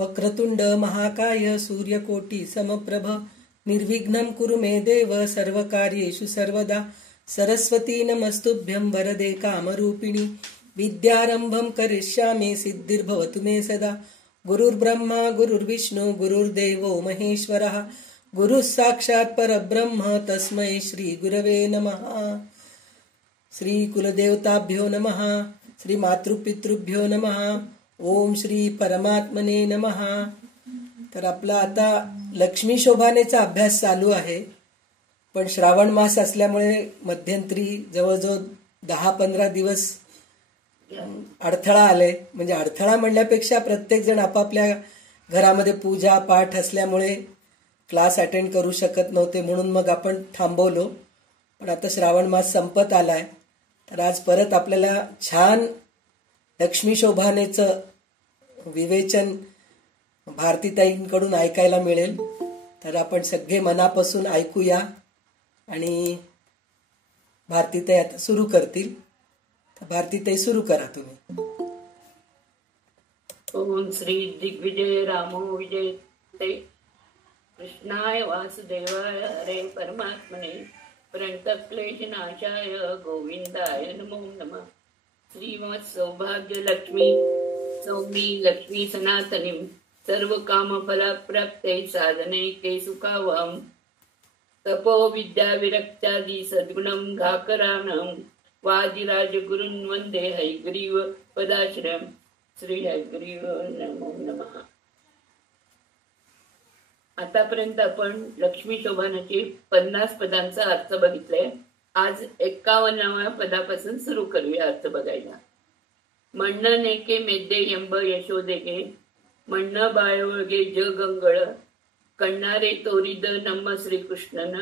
वक्रतुंड महाकाय सूर्यकोटी समप्रभ निर्विघ्नं कुरु मे देव सर्वकार्येषु सर्वदा सरस्वती नमस्तुभ्यं वरदे कामरूपिणी विद्यारंभं करिष्यामि सिद्धिर्भवतु मे सदा गुरुर्ब्रह्मा गुरुर्विष्णु गुरुर्देवो महेश्वरः गुरुः साक्षात् परब्रह्म तस्मै श्री गुरवे नमः। श्री कुलदेवताभ्यो नमः। श्री मातृपितृभ्यो नमः। ओम श्री परमात्मने नमः। तर आपला आता लक्ष्मी शोभानेचा अभ्यास चालू आहे, पण श्रावण मास असल्यामुळे मध्यंतरी जवळजवळ 10-15 दिवस अडथळा आले. म्हणजे अडथळा म्हणल्यापेक्षा प्रत्येक जण आपापल्या घरामध्ये पूजा पाठ असल्यामुळे क्लास अटेंड करू शकत नव्हते, म्हणून मग आपण थांबवलो. पण आता श्रावण मास संपत आलाय, तर आज परत आपल्याला छान लक्ष्मी शोभानेचं विवेचन भारतीताईंकडून ऐकायला मिळेल. तर आपण सगळे मनापासून ऐकूया आणि भारतीताई आता सुरू करतील. तर भारतीताई सुरू करा तुम्ही. ओम श्री दिग्विजय रामो विजय कृष्णाय वासुदेवाय हरे परमात्मने प्रणतक्लेशनाशाय गोविंदाय नमो नमः. श्रीमत् सौभाग्य लक्ष्मी सौमी लक्ष्मी सनातनीं सर्व काम फलप्राप्ते साधनैके सुखावहं तपो विद्या विरक्त्यादि सद्गुणं घाकरानं वादिराज गुरुन् वंदे हयग्रीव पदाश्रयं. श्री हयग्रीव नमो नमः. आतापर्यंत आपण लक्ष्मी शोभानाची 50 पदांचा अर्थ बघितलाय. आज 51व्या पदापासून सुरू करूया अर्थ बघायला. म्हणणं नेके मेद्दे यंब यशोदेगे म्हणणं बाळवळगे जगंगळ कण्णारे तोरिद नम्म श्रीकृष्णन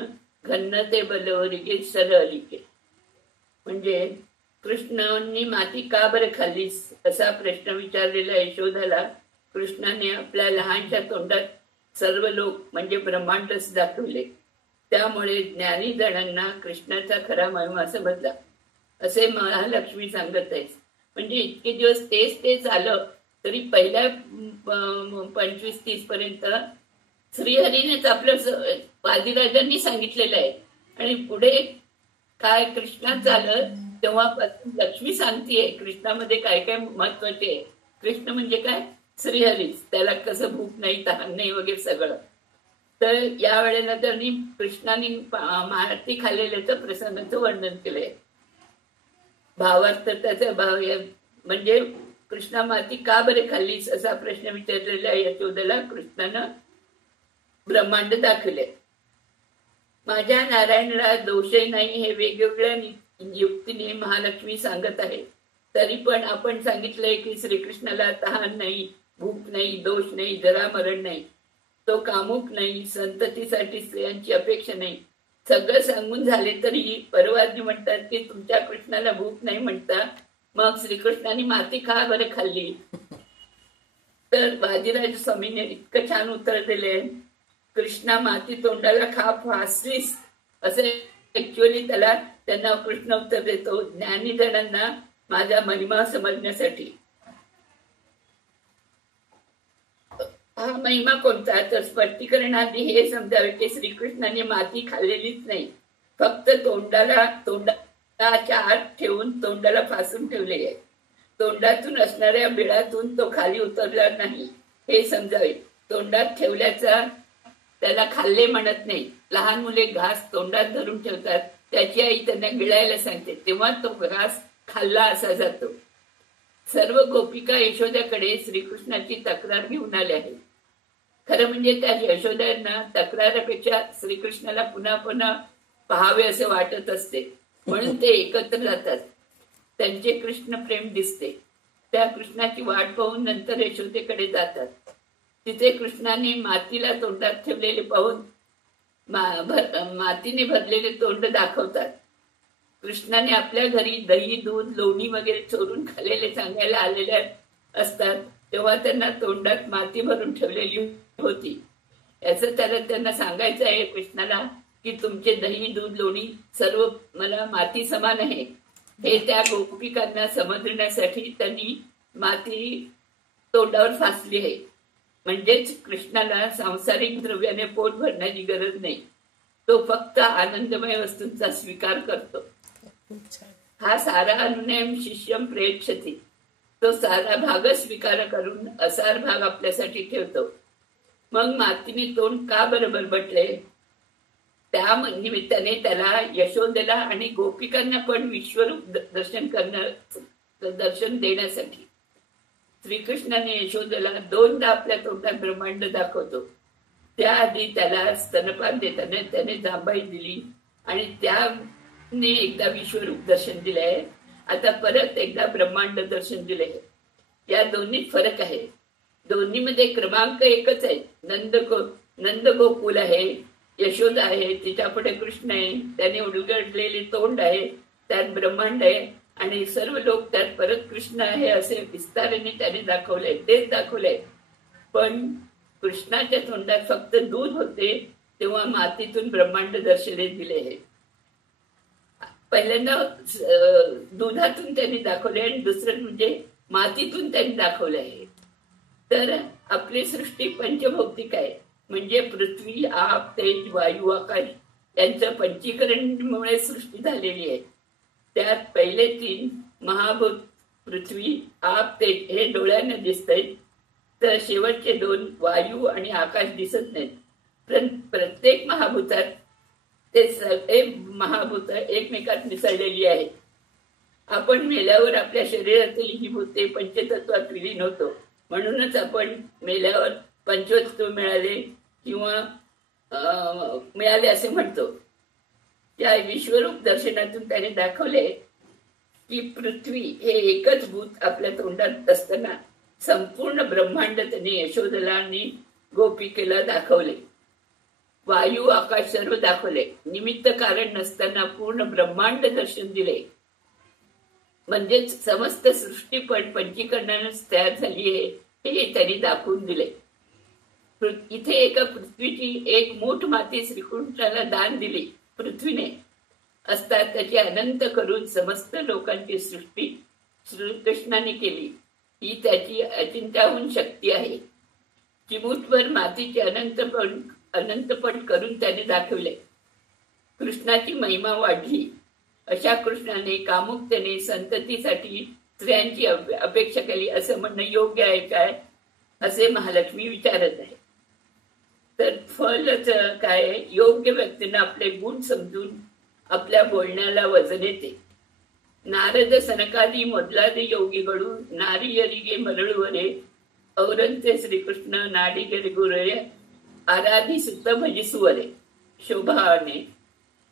घन्न ते बलवरिगे सरलिके. म्हणजे कृष्णांनी माती का बरं खाल्लीस असा प्रश्न विचारलेला यशोदाला कृष्णाने आपल्या लहानशा तोंडात सर्व लोक म्हणजे ब्रह्मांडच दाखवले. त्यामुळे ज्ञानी जणांना कृष्णाचा खरा महिमा समजला असे महालक्ष्मी सांगत आहेत. म्हणजे इतके दिवस तेच आलं तरी पहिल्या 25-30 पर्यंत श्रीहरीनेच आपलं वादिराजांनी सांगितलेलं आहे. आणि पुढे काय कृष्णात झालं तेव्हापासून लक्ष्मी सांगतीये कृष्णामध्ये काय काय महत्वाचे आहे. कृष्ण म्हणजे काय? श्रीहरीच. त्याला कसं भूक नाही तहान नाही वगैरे सगळं. तर या वेळेला त्यांनी कृष्णाने माती खाल्लेल्याचं प्रसंगाचं वर्णन केलंय. भावार्थ त्याचा भाव म्हणजे कृष्णा माती का बरे खाल्लीस असा प्रश्न विचारलेला यशोदेला कृष्णानं ब्रह्मांड दाखवले. माझ्या नारायणाला दोषही नाही हे वेगवेगळ्या युक्तीने महालक्ष्मी सांगत आहे. तरी पण आपण सांगितलंय की श्रीकृष्णाला तहान नाही, भूक नाही, दोष नाही, जरा मरण नाही, तो कामुक नाही, संततीसाठी स्त्रियांची अपेक्षा नाही. सगळं सांगून झाले तरी परवादी म्हणतात की तुमच्या कृष्णाला भूक नाही म्हणता, मग श्रीकृष्णाने माती का बरं खाल्ली. तर वादिराज स्वामीने इतकं छान उत्तर दिले. कृष्णा माती तोंडाला खा फासलीस असे ऍक्च्युअली त्यांना कृष्ण उत्तर देतो ज्ञानी जणांना माझा महिमा समजण्यासाठी. हा महिमा कोणता? तर स्पष्टीकरणाआधी हे समजावे की श्रीकृष्णाने माती खाल्लेलीच नाही, फक्त तोंडाच्या आत ठेवून तोंडाला फासून ठेवले आहे. तोंडातून असणाऱ्या बिळातून तो खाली उतरला नाही हे समजावे. तोंडात ठेवल्याचा त्याला खाल्ले म्हणत नाही. लहान मुले घास तोंडात धरून ठेवतात, त्याची आई त्यांना गिळायला सांगते, तेव्हा तो घास खाल्ला असा जातो. सर्व गोपिका यशोद्याकडे श्रीकृष्णाची तक्रार घेऊन आल्या आहेत. खरं म्हणजे त्या यशोद्यांना तक्रारापेक्षा श्रीकृष्णाला पुन्हा पुन्हा पाहावे असे वाटत असते, म्हणून ते एकत्र जातात. त्यांचे कृष्ण प्रेम दिसते. त्या कृष्णाची वाट पाहून नंतर यशोदेकडे जातात. तिथे कृष्णाने मातीला तोंडात ठेवलेले पाहून मातीने भरलेले तोंड दाखवतात. कृष्णाने आपल्या घरी दही दूध लोणी वगैरे चोरून खाल्लेले सांगायला आलेले असतात, तेव्हा त्यांना तोंडात माती भरून ठेवलेली होती. याचं त्यांना सांगायचं आहे कृष्णाला की तुमचे दही दूध लोणी सर्व मला माती समान आहे. हे त्या गोपिकांना समजण्यासाठी त्यांनी माती तोंडावर फासली आहे. म्हणजेच कृष्णाला सांसारिक द्रव्याने पोट भरण्याची गरज नाही. तो फक्त आनंदमय वस्तूंचा स्वीकार करतो. हा सारा अनुनयम शिष्यम प्रेक्षती. तो सारा भाग स्वीकार करून असार भाग आपल्यासाठी ठेवतो. मग मातीने तोंड का बरोबर बटले? त्या निमित्ताने त्याला यशोदेला आणि गोपिकांना पण विश्वरूप दर्शन देण्यासाठी. श्रीकृष्णाने यशोदेला दोनदा आपल्या तोंडात ब्रह्मांड दाखवतो. त्याआधी त्याला स्तनपान देताना त्याने जांभई दिली आणि त्याने एकदा विश्वरूप दर्शन दिले आहे. आता परत एकदा ब्रह्मांड दर्शन दिले. या दोन्हीत फरक आहे. दोन्हीमध्ये क्रमांक एकच आहे. नंद गोकुल आहे, यशोदा आहे, तिच्या पुढे कृष्ण आहे, त्याने उलगडलेले तोंड आहे, त्यात ब्रह्मांड आहे आणि सर्व लोक त्यात परत कृष्ण आहे असे विस्ताराने त्याने दाखवले. तेच दाखवले. पण कृष्णाच्या तोंडात फक्त दूध होते तेव्हा मातीतून ब्रह्मांड दर्शने दिले आहे. पहिल्यांदा दुधातून त्यांनी दाखवले आणि दुसरं म्हणजे मातीतून त्यांनी दाखवले आहे. तर आपली सृष्टी पंचभौतिक आहे. म्हणजे पृथ्वी, आप, तेज, वायू, आकाश यांचं पंचीकरणमुळे सृष्टी झालेली आहे. त्यात पहिले 3 महाभूत पृथ्वी, आप, तेज हे डोळ्याने दिसतंय, तर शेवटचे 2 वायू आणि आकाश दिसत नाहीत. प्रत्येक महाभूतात ते सगळे महाभूत एकमेकात मिसळलेली आहेत. आपण मेल्यावर आपल्या शरीरातील ही भूते पंचतत्वात विलीन होतो. म्हणूनच आपण मेल्यावर पंचतत्व मिळाले किंवा मिळाले असे म्हणतो. त्या विश्वरूप दर्शनातून त्याने दाखवले की पृथ्वी हे एकच भूत आपल्या तोंडात असताना संपूर्ण ब्रह्मांड त्याने यशोदेला आणि गोपिकेला दाखवले. वायू, आकाश सर्व दाखवले. निमित्त कारण नसताना पूर्ण ब्रह्मांड दर्शन दिले. म्हणजेच समस्त सृष्टी पण पंचीकरणानेच तयार झाली आहे हे त्यांनी दाखवून दिले. इथे एका पृथ्वीची एक मूठ माती श्रीकृष्णाला दान दिली पृथ्वीने असता त्याची अनंत करून समस्त लोकांची सृष्टी श्रीकृष्णाने केली. ही त्याची अचिंत्याहून शक्ती आहे. चिमूटभर मातीचे अनंतपट करून त्याने दाखवले. कृष्णाची महिमा वाढली. अशा कृष्णाने कामुकतेने संततीसाठी स्त्रियांची अपेक्षा केली असं म्हणणं योग्य आहे काय असे महालक्ष्मी विचारत आहे. तर फलच काय? योग्य व्यक्तींना आपले गुण समजून आपल्या बोलण्याला वजन येते. नारद सनकादी मोदलादी योगीಗಳು नारियರಿಗೆ मरಳುವರೆ औरंचे श्रीकृष्ण नाडिगरी गुरे आराधी सुत भजिसुवरे. शोभाने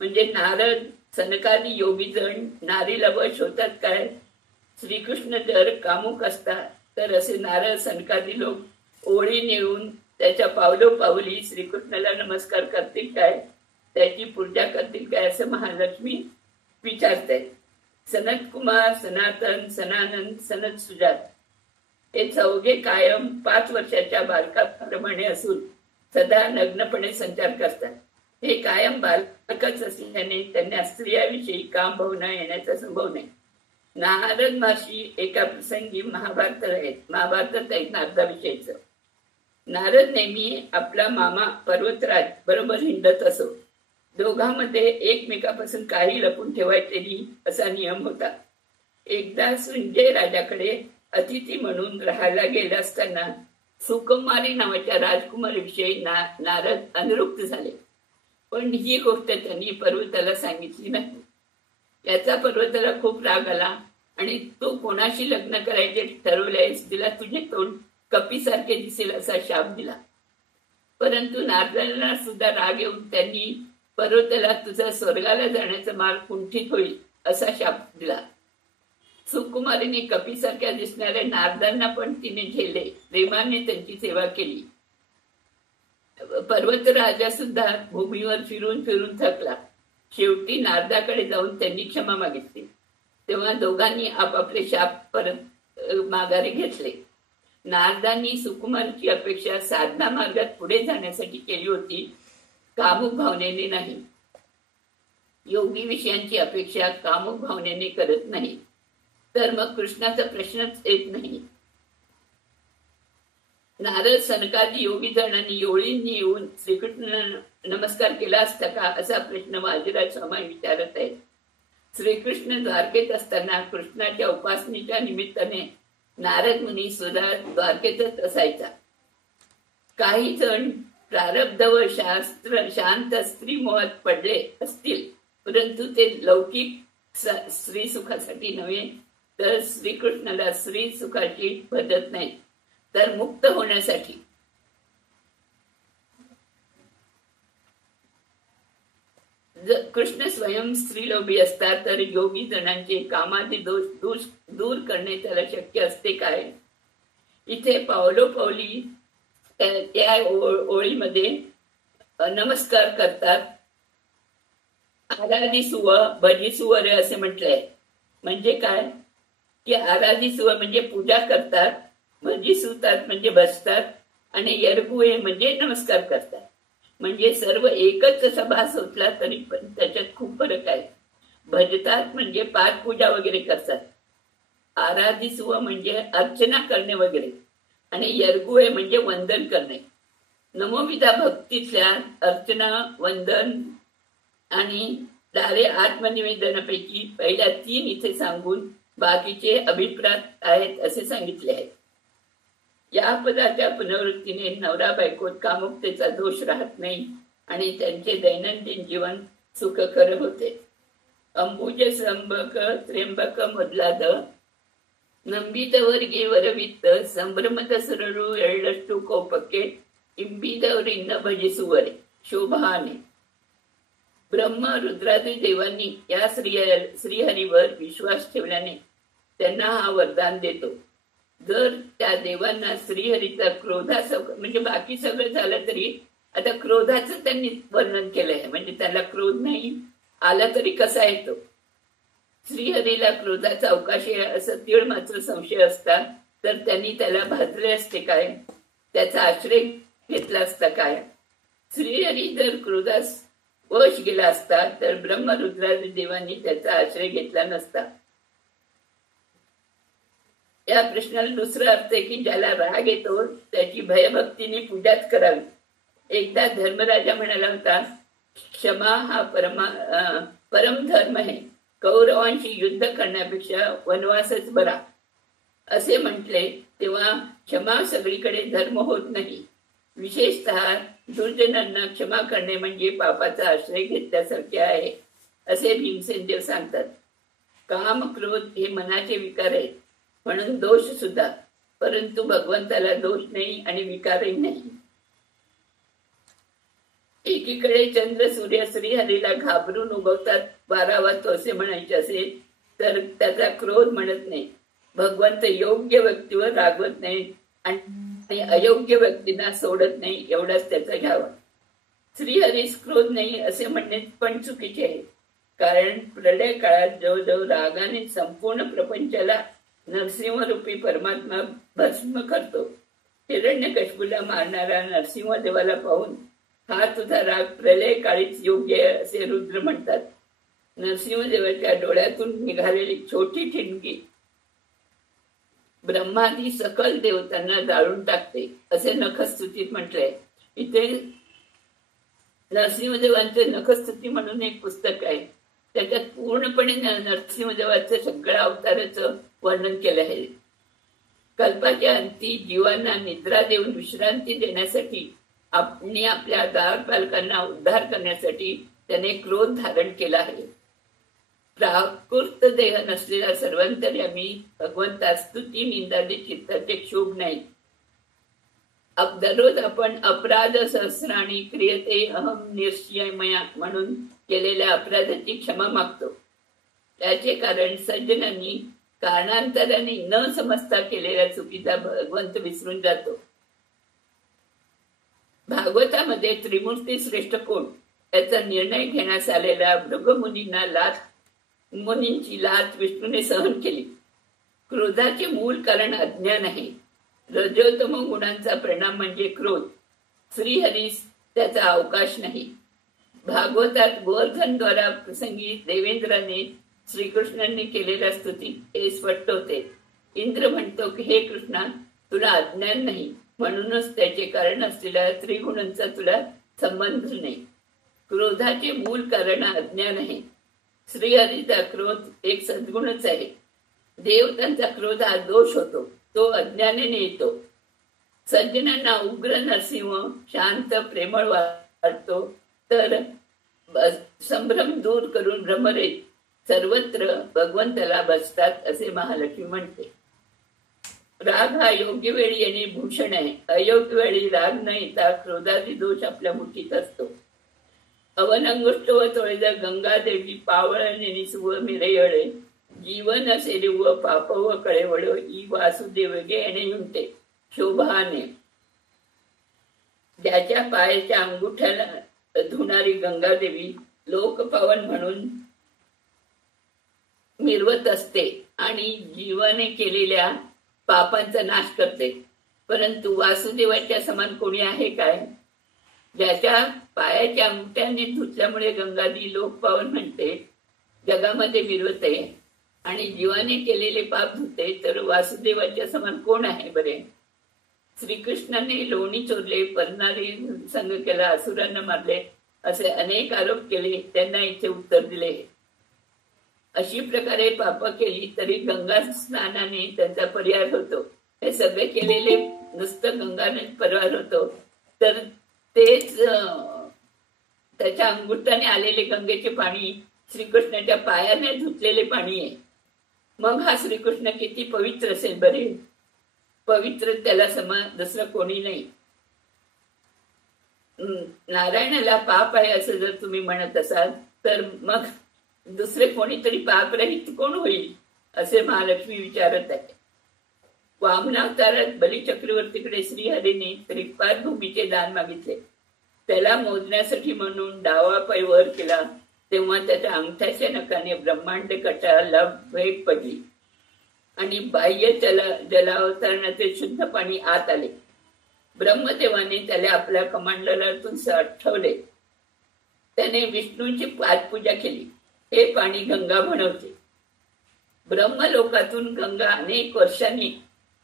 म्हणजे नारद सनकादी योगीजण नारीला वश होतात काय? श्रीकृष्ण जर कामुक असतात तर असे नारद सनकादी लोक ओळी नेऊन त्याच्या पावलोपावली श्रीकृष्णाला नमस्कार करतील काय? त्याची पूजा करतील काय असं महालक्ष्मी विचारते. सनत कुमार, सनातन, सनानंद, सनत सुजात हे चौघे कायम 5 वर्षाच्या बालकाप्रमाणे असून सदा नग्नपणे संचार करतात. हे कायम बालकच असल्याने त्यांना स्त्रियाविषयी काम भावना येण्याचा संभव नाही. नारद महर्षी एका प्रसंगी महाभारतात आहेत नारदाविषयीचं. नारद नेहमी आपला मामा पर्वतराज बरोबर हिंडत असो. दोघांमध्ये एकमेकापासून काही लपून ठेवायचे नाही असा नियम होता. एकदा संजय राजाकडे अतिथी म्हणून राहायला गेले असताना सुकुमारी नावाच्या राजकुमारीविषयी नारद अनुरुक्त झाले. पण ही गोष्ट त्यांनी पर्वताला सांगितली नाही. याचा पर्वताला खूप राग आला आणि तू कोणाशी लग्न करायचे ठरवलेस तिला तुझे तोंड कपीसारखे दिसेल असा शाप दिला. परंतु नारदांना सुद्धा राग येऊन त्यांनी पर्वताला तुझा स्वर्गाला जाण्याचा मार्ग कुंठित होईल असा शाप दिला. सुकुमारीने कपीसारख्या दिसणाऱ्या नारदांना पण तिने झेलले. प्रेमाने त्यांची सेवा केली. पर्वतराजा सुद्धा भूमीवर फिरून फिरून थकला. शेवटी नारदाकडे जाऊन त्यांनी क्षमा मागितली. तेव्हा दोघांनी आपापले शाप परत माघारी घेतले. नारदांनी सुकुमारची अपेक्षा साधना मार्गात पुढे जाण्यासाठी केली होती, कामुक भावनेने नाही. योगी विषयांची अपेक्षा कामुक भावनेने करत नाही तर मग कृष्णाचा प्रश्नच येत नाही. नारद सनकादी योगी जणांनी योळींनी येऊन श्रीकृष्णांना नमस्कार केला असता का, असा प्रश्न वाजिराज स्वामी विचारत आहे. श्रीकृष्ण द्वारकेत असताना कृष्णाच्या उपासनेच्या निमित्ताने नारद मुनी सुद्धा द्वारकेतच असायचा. काही जण प्रारब्ध व शास्त्र शांत स्त्री मोहात पडले असतील, परंतु ते लौकिक स्त्री सुखासाठी नव्हे तर श्रीकृष्णाला स्त्री सुखाची पद्धत नाही, तर मुक्त होण्यासाठी. कृष्ण स्वयं स्त्रीलोभी असतात तर योगी जणांचे कामादी दोष दूर करणे त्याला शक्य असते काय. इथे पावलो पावली त्या ओळीमध्ये नमस्कार करतात. आराधिसुव भजिसुव रे असे म्हटलंय. म्हणजे काय की आराधिसुव म्हणजे पूजा करतात, भजिसुतात म्हणजे बसतात, आणि यरगुए म्हणजे नमस्कार करतात. म्हणजे सर्व एकच असा भास होतला तरी पण त्याच्यात खूप फरक आहे. भजतात म्हणजे पाठपूजा वगैरे करतात, आराधिसुव म्हणजे अर्चना करणे वगैरे, आणि यरगुए म्हणजे वंदन करणे. नमोविधा भक्तीतल्या अर्चना, वंदन आणि दारे आत्मनिवेदनापैकी पहिल्या 3 इथे सांगून बाकीचे अभिप्राय आहेत असे सांगितले आहेत. या पदाच्या पुनर्वृत्तीने नवरा बायकोत कामुकतेचा दोष राहत नाही आणि त्यांचे दैनंदिन जीवन सुखकर होते. अंबुज संबक त्र्यंबक मोदलाद ನಂಬಿದವರಿಗೆ ವರವಿತ್ತ ಸಂಭ್ರಮದ ಸುರರು ಎಳ್ಳಷ್ಟು ಕೋಪಕ್ಕೆ ಇಂಬಿದವರಿಂದ ಭಜಿಸುವರೆ शोभाने. ब्रह्म रुद्रादी देवांनी या श्रीहरीवर विश्वास ठेवल्याने त्यांना हा वरदान देतो. जर त्या देवांना श्रीहरीचा क्रोधाचं म्हणजे बाकी सगळं झालं तरी आता क्रोधाचं त्यांनी वर्णन केलंय, म्हणजे त्याला क्रोध नाही आला तरी कसा येतो. श्रीहरीला क्रोधाचा अवकाश आहे असं तीळ मात्र संशय असता तर त्यांनी त्याला भाजले असते काय, त्याचा आश्रय घेतला असता काय. श्रीहरी जर क्रोधास वश गेला असता तर ब्रह्मरुद्रादी देवांनी त्याचा आश्रय घेतला नसता. या प्रश्नाला दुसरा अर्थ आहे की ज्याला राग येतो त्याची भयभक्तीने पूजाच करावी. एकदा धर्मराजा म्हणाला होता, क्षमा हा परमधर्म आहे, कौरवांशी युद्ध करण्यापेक्षा वनवासच बरा असे म्हटले. तेव्हा क्षमा सगळीकडे धर्म होत नाही. विशेषतः दुर्जनांना क्षमा करणे म्हणजे पापाचा आश्रय घेतल्यासारखे आहे असे भीमसेन देव सांगतात. काम क्रोध हे मनाचे विकार आहेत म्हणून दोष सुद्धा, परंतु भगवंताला दोष नाही आणि विकारही नाही. एकीकडे चंद्र सूर्य श्रीहरीला घाबरून उगवतात, वारावत असे म्हणायचे असेल तर त्याचा क्रोध म्हणत नाही. भगवंत योग्य व्यक्तीवर रागवत नाही आणि अयोग्य व्यक्तींना सोडत नाही, एवढाच त्याचा घ्यावा. श्रीहरीस क्रोध नाही असे म्हणणे पण चुकीचे आहे, कारण प्रलय काळात जवळजवळ रागाने संपूर्ण प्रपंचाला नरसिंहरूपी परमात्मा भस्म करतो. हिरण्यकश्यपूला मारणारा नरसिंहदेवाला पाहून हा तुझा राग प्रलय काळीच योग्य असे रुद्र म्हणतात. नरसिंहदेवाच्या डोळ्यातून निघालेली छोटी ठिणगी ब्रह्मादी सकल देवतांना जाळून टाकते असे नखस्तुतीत म्हटलंय. इथे नरसिंहदेवांचे नखस्तुती म्हणून एक पुस्तक आहे, त्याच्यात पूर्णपणे नरसिंहदेवाचं सगळ्या अवताराचं वर्णन केलं आहे. कल्पाच्या अंती जीवांना निद्रा देऊन विश्रांती देण्यासाठी आणि आपल्या द्वारपालकांना उद्धार करण्यासाठी त्याने क्रोध धारण केला आहे. प्राकृत देह नसलेला सर्वांतर्यामी भगवंता स्तुती निंदादी चित्ताचे क्षोभ नाही. दररोज आपण अपराध सहस्राणी क्रियते अहम निश्चयमया म्हणून केलेल्या अपराधाची क्षमा मागतो. त्याचे कारण सज्जनांनी कारणांतराने न समजता केलेल्या चुकीचा भगवंत विसरून जातो. भागवतामध्ये त्रिमूर्ती श्रेष्ठ कोण याचा निर्णय घेण्यास आलेल्या मुनींची लाच विष्णूने सहन केली. क्रोधाचे मूळ कारण अज्ञान आहे. रजोतम गुणांचा परिणाम म्हणजे क्रोध. श्रीहरीस त्याचा अवकाश नाही. भागवतात गोवर्धन द्वारा प्रसंगी देवेंद्राने श्रीकृष्णांनी केलेल्या स्तुती हे स्पष्ट होते. इंद्र म्हणतो की हे कृष्णा, तुला अज्ञान नाही, म्हणूनच त्याचे कारण असलेल्या त्रिगुणांचा तुला संबंध नाही. क्रोधाचे मूळ कारण अज्ञान आहे. श्रीहरीचा क्रोध एक सद्गुणच आहे. देवतांचा क्रोध हा दोष होतो, तो अज्ञानाने येतो. सज्जनांना उग्र नरसिंह शांत प्रेमळ वाटतो, तर संभ्रम दूर करून भ्रमरेत सर्वत्र भगवंताला बसतात असे महालक्ष्मी म्हणते. राग हा योग्य वेळी येणे भूषण आहे. अयोग्य वेळी राग न येता क्रोधादी दोष आपल्या मुठीत असतो. अवनंगुष्ट व तोळेजा गंगादेवी पावळणे निसुव मिरयळे जीवन असेली व पाप व कळेवळ ई वासुदेवगे येणे युंटे शोभाने. ज्याच्या पायाच्या अंगुठ्याला धुणारी गंगादेवी लोकपावन म्हणून मिरवत असते आणि जीवाने केलेल्या पापांचा नाश करते. परंतु वासुदेवाच्या समान कोणी आहे काय? ज्याच्या पायाच्या अंगठ्याने धुतल्यामुळे गंगादी लोकपावन म्हणते, जगामध्ये मिरवते आणि जीवाने केलेले पाप धुते, तर वासुदेवाच्या समान कोण आहे बरे? श्रीकृष्णाने लोणी चोरले, परनारी संग केला, असुरांना मारले असे अनेक आरोप केले. त्यांना इथे उत्तर दिले, अशी प्रकारे पाप केली तरी गंगा स्नानाने त्यांचा परिहार होतो. हे सगळे केलेले नुसतं गंगाने परिहार होतो, तर तेच त्याच्या अंगुठाने आलेले गंगेचे पाणी श्रीकृष्णाच्या पायाने धुतलेले पाणी आहे. मग हा श्रीकृष्ण किती पवित्र असेल बरे? पवित्र त्याला समान दुसरं कोणी नाही. नारायणाला पाप आहे असं जर तुम्ही म्हणत असाल, तर मग दुसरे कोणीतरी पापरहित कोण होईल असे महालक्ष्मी विचारत आहे. वामनावतारात बलिचक्रवर्तीकडे श्रीहरीने त्रिपाद भूमीचे दान मागितले. त्याला मोजण्यासाठी म्हणून डावा पाय वर केला, तेव्हा त्याच्या अंगठ्याच्या नखाने ब्रह्मांड कटाला वेग पडली आणि बाह्य जलावतरणाचे शुद्ध पाणी आत आले. ब्रह्मदेवाने त्याला आपल्या कमांडलातून आठवले. त्याने विष्णूंची पादपूजा केली. हे पाणी गंगा म्हणवते. ब्रह्मलोकातून गंगा अनेक वर्षांनी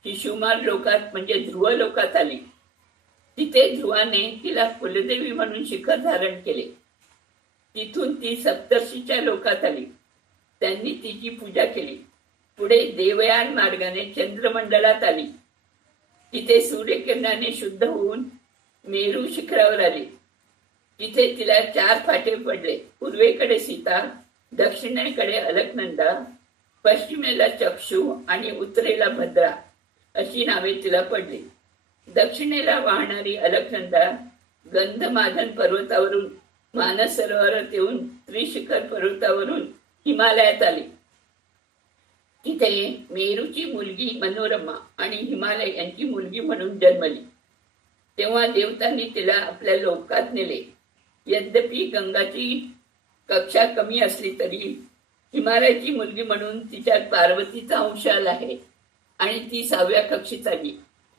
शिशुमार लोकात म्हणजे ध्रुव लोकात आली. तिथे ध्रुवाने तिला कुलदेवी म्हणून शिखर धारण केले. तिथून ती सप्तर्षीच्या लोकात आली. त्यांनी तिची पूजा केली. पुढे देवयान मार्गाने चंद्रमंडलात आली. तिथे सूर्यकिरणाने शुद्ध होऊन मेरू शिखरावर आली. तिथे तिला 4 फाटे पडले. पूर्वेकडे सीता, दक्षिणेकडे अलकनंदा, पश्चिमेला चक्षु आणि उत्तरेला भद्रा अशी नावे तिला पडली. दक्षिणेला वाहणारी अलकनंदा गंधमादन पर्वतावरून मानस सरोवरात येऊन त्रिशिखर पर्वतावरून हिमालयात आली. तिथे मेरूची मुलगी मनोरमा आणि हिमालय यांची मुलगी म्हणून जन्मली. तेव्हा देवतांनी तिला आपल्या लोकात नेले. यद्यपि गंगाची कक्षा कमी असली तरी हिमालयाची मुलगी म्हणून तिच्यात पार्वतीचा अंश आला आहे आणि ती 6व्या कक्षेत आली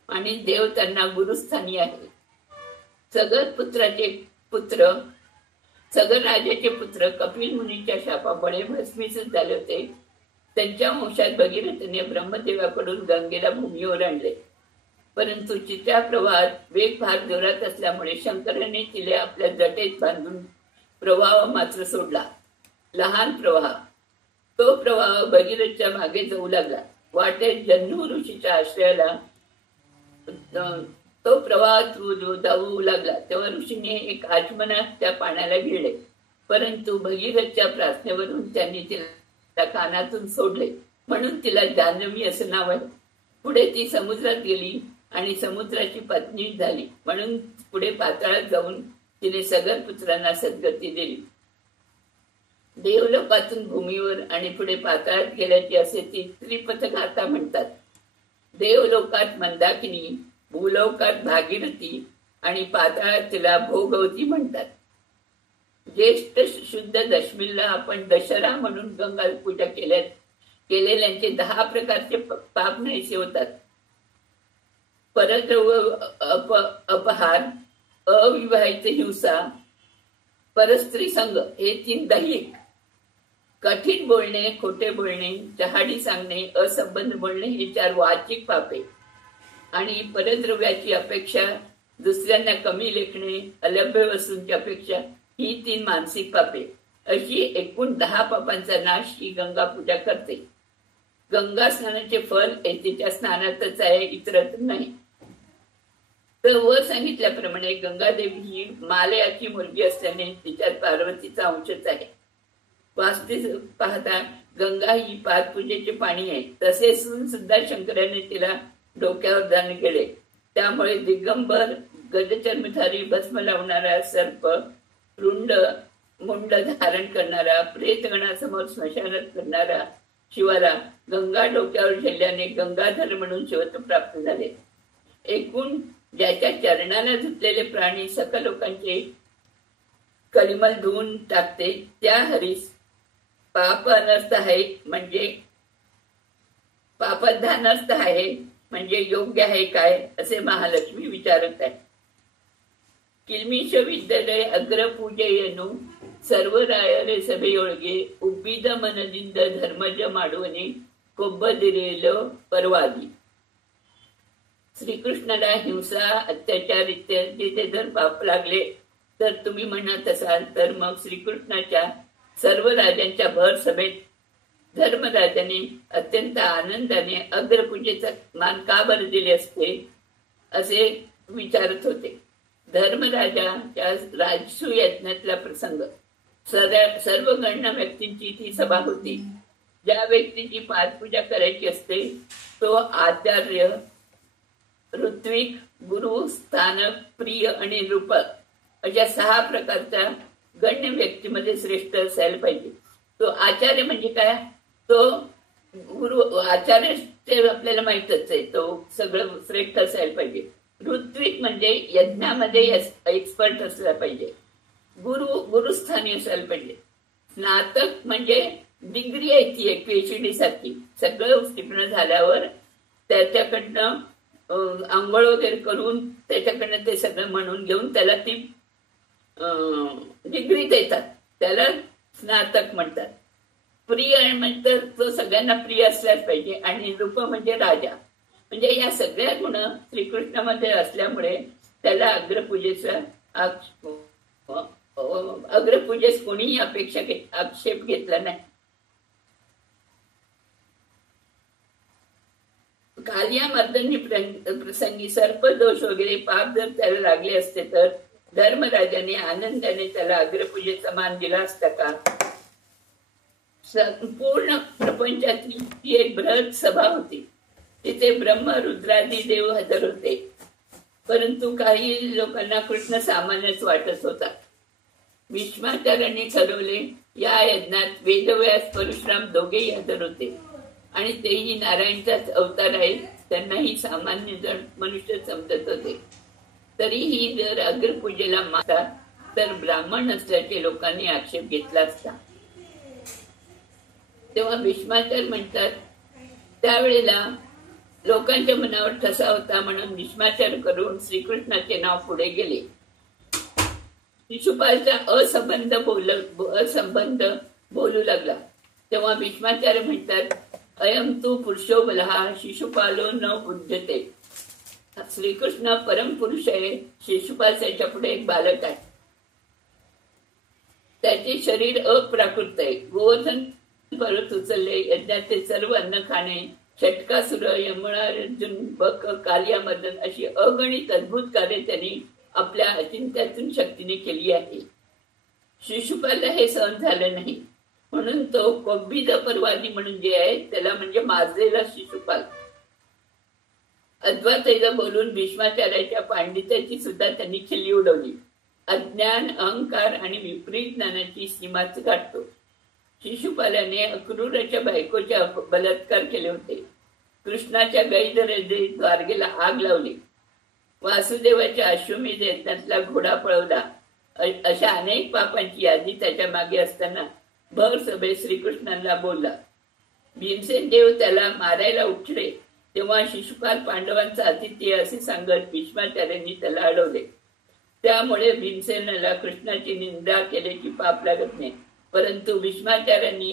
आणि देव त्यांना गुरुस्थानी आहे. सगर राजाचे पुत्र कपिल मुनीच्या शापामुळे भस्मीसूत झाले होते. त्यांच्या वंशात भगीरथने ब्रह्मदेवाकडून गंगेला भूमीवर आणले. परंतु तिच्या प्रवाहात वेग फार जोरात असल्यामुळे शंकराने तिला आपल्या जटेत बांधून प्रवाह मात्र सोडला. लहान प्रवाह. तो प्रवाह भगीरथच्या मागे जाऊ लागला. वाटेत जन्नू ऋषीच्या आश्रयाला तो प्रवाह जाऊ लागला. तेव्हा ऋषीने एक आचमनात त्या पाण्याला गिळले. परंतु भगीरथच्या प्रार्थनेवरून त्यांनी तिला कानातून सोडले, म्हणून तिला जान्हवी असं नाव आहे. पुढे ती समुद्रात गेली आणि समुद्राची पत्नी झाली. म्हणून पुढे पाताळात जाऊन तिने सगर पुत्रांना सद्गती दिली. देवलोकातून भूमीवर आणि पुढे पाताळात गेल्याची असे ती त्रिपथगाथा म्हणतात. देवलोकात मंदाकिनी, भूलोकात भागीरथी आणि पाताळात तिला भोगवती म्हणतात. ज्येष्ठ शुद्ध दशमीला आपण दशरा म्हणून गंगा पूजा केलेल्यांचे 10 प्रकारचे पाप नाहीसे होतात. परद्रव्य अपहार, अविवाहित हिंसा, परस्त्री संग हे 3 दैहिक. कठीण बोलणे, खोटे बोलणे, चहाडी सांगणे, असंबंध बोलणे हे 4 वाचिक पापे. आणि परद्रव्याची अपेक्षा, दुसऱ्यांना कमी लेखणे, अलभ्य वस्तूंची अपेक्षा, ही 3 मानसिक पापे, अशी एकूण 10 पापांचा नाश ही गंगा पूजा करते. गंगा स्नानाचे फल तिच्या स्नानातच आहे, इतरत्र नाही. तर वर सांगितल्याप्रमाणे गंगादेवी ही मालयाची मुलगी असल्याने तिच्यात पार्वतीचा अंशच आहे. वास्तविक पाहता गंगा ही पादपूजेचे पाणी आहे. तसे सुद्धा शंकराने तिला डोक्यावर दान केले. त्यामुळे दिगंबर, गजचर्मधारी, भस्म लावणारा सर्प, मुंड धारण करणारा, प्रेतगणासमोर स्मशानात करणारा शिवाला गंगा डोक्यावर झेलल्याने गंगाधर म्हणून शिवत्व प्राप्त झाले. एकूण ज्याच्या चरणाला धुतलेले प्राणी सकल लोकांचे कलिमल धुवून टाकते, त्या हरीस पाप अनर्थ आहे म्हणजे पापधानर्थ आहे म्हणजे योग्य आहे काय, असे महालक्ष्मी विचारत आहे. किल्मिष विद्यालय अग्रपूजेयनु सर्व रायरे सभेयೊಳಗೆ उब्बिದ मनದಿಂದ धर्मज ಮಾಡುವನೆ कोब्बदिरेल परवादी. श्रीकृष्णाला हिंसा, अत्याचार इत्यादी जर पाप लागले तर तुम्ही म्हणत असाल तर मग श्रीकृष्णाच्या सर्व राजांच्या भर सभेत धर्मराजाने अत्यंत आनंदाने अग्रपूजेचा मान का बरं दिले असते, असे विचारत होते. धर्मराजाच्या राजसू यज्ञातला प्रसंग. सर्व गण्य व्यक्तींची ती सभा होती. ज्या व्यक्तीची पादपूजा करायची असते तो आचार्य, ऋत्विक, गुरु, स्थानक, प्रिय आणि रूपक अशा 6 प्रकारच्या गण्य व्यक्तीमध्ये श्रेष्ठ असायला पाहिजे. तो आचार्य म्हणजे काय, तो गुरु आचार्य ते आपल्याला माहितच आहे, तो सगळं श्रेष्ठ असायला पाहिजे. ऋत्विक म्हणजे यज्ञामध्ये एक्सपर्ट असला पाहिजे. गुरुस्थानी असायला पाहिजे. स्नातक म्हणजे डिग्री आहे ती एक PhD सारखी. सगळं उत्तीर्ण झाल्यावर त्याच्याकडनं आंघोळ वगैरे करून त्याच्याकडनं ते सगळं म्हणून घेऊन त्याला ती डिग्री देतात, त्याला स्नातक म्हणतात. प्रिय म्हणतात तो सगळ्यांना प्रिय असलाच पाहिजे. आणि रूप म्हणजे राजा. म्हणजे या सगळ्या गुण श्रीकृष्णामध्ये असल्यामुळे त्याला अग्रपूजेस कोणीही आक्षेप घेतला नाही. कालिया मर्दनी प्रसंगी सर्पदोष वगैरे पाप जर त्याला लागले असते तर धर्मराजाने आनंदाने त्याला अग्रपूजेचा मान दिला असता का. संपूर्ण प्रपंचातली ती एक बृहत सभा होती. तिथे ब्रह्म, रुद्रादी देव हजर होते. परंतु काही लोकांना कृष्ण सामान्यच वाटत होता. भीष्माचार्यांनी ठरवले या यज्ञात वेदव्यास, परशुराम दोघेही हजर होते आणि तेही नारायणचाच अवतार आहे. त्यांनाही सामान्य जण मनुष्य समजत होते. तरीही जर अग्रपूजेला माता तर ब्राह्मण असल्याचे लोकांनी आक्षेप घेतला असता. तेव्हा भीष्माचार्य म्हणतात त्यावेळेला लोकांच्या मनावर ठसा होता म्हणून भीष्माचार्य करून श्रीकृष्णाचे नाव पुढे गेले. शिशुपालचा असंबंध बोलू लागला. तेव्हा भीष्माचार्य म्हणतात अयम तू पुरुषो बलहा शिशुपालो न बुद्धते. श्रीकृष्ण परम पुरुष आहे. शिशुपाल त्याच्या पुढे एक बालक आहे. त्याचे शरीर अप्राकृत आहे. गोवर्धन पर्वत उचलले, यज्ञाचे सर्व अन्न खाणे, षटकासुर, यमनार्जुन, बक, कालिया मर्दन अशी अगणित अद्भुत कार्य त्यांनी आपल्या अचिंत्यातून शक्तीने केली आहे. शिशुपालला हे सहन झालं नाही म्हणून तो कोब्बिद परवादी म्हणून जे आहे त्याला म्हणजे माजलेला शिशुपाल अद्वैतला बोलून भीष्माचार्याच्या पांडित्याची सुद्धा त्यांनी खिल्ली उडवली. अज्ञान, अहंकार आणि विपरीत ज्ञानाची सीमाच गाठतो. शिशुपालाने अक्रूराच्या बायकोचे बलात्कार केले होते. कृष्णाच्या गैरहृदयी द्वारकेला आग लावली. वासुदेवाच्या अश्वमेध यज्ञातला घोडा पळवला. अशा अनेक पापांची यादी त्याच्या मागे असताना भर सभेत श्रीकृष्णांना बोलला. भीमसेन देव त्याला मारायला उठले तेव्हा शिशुपाल पांडवांचा अतिथी असे सांगत भीष्माचार्यांनी त्याला अडवले. त्यामुळे भीमसेनाला कृष्णाची निंदा केल्याची पाप लागत नाही. परंतु भीष्माचार्यांनी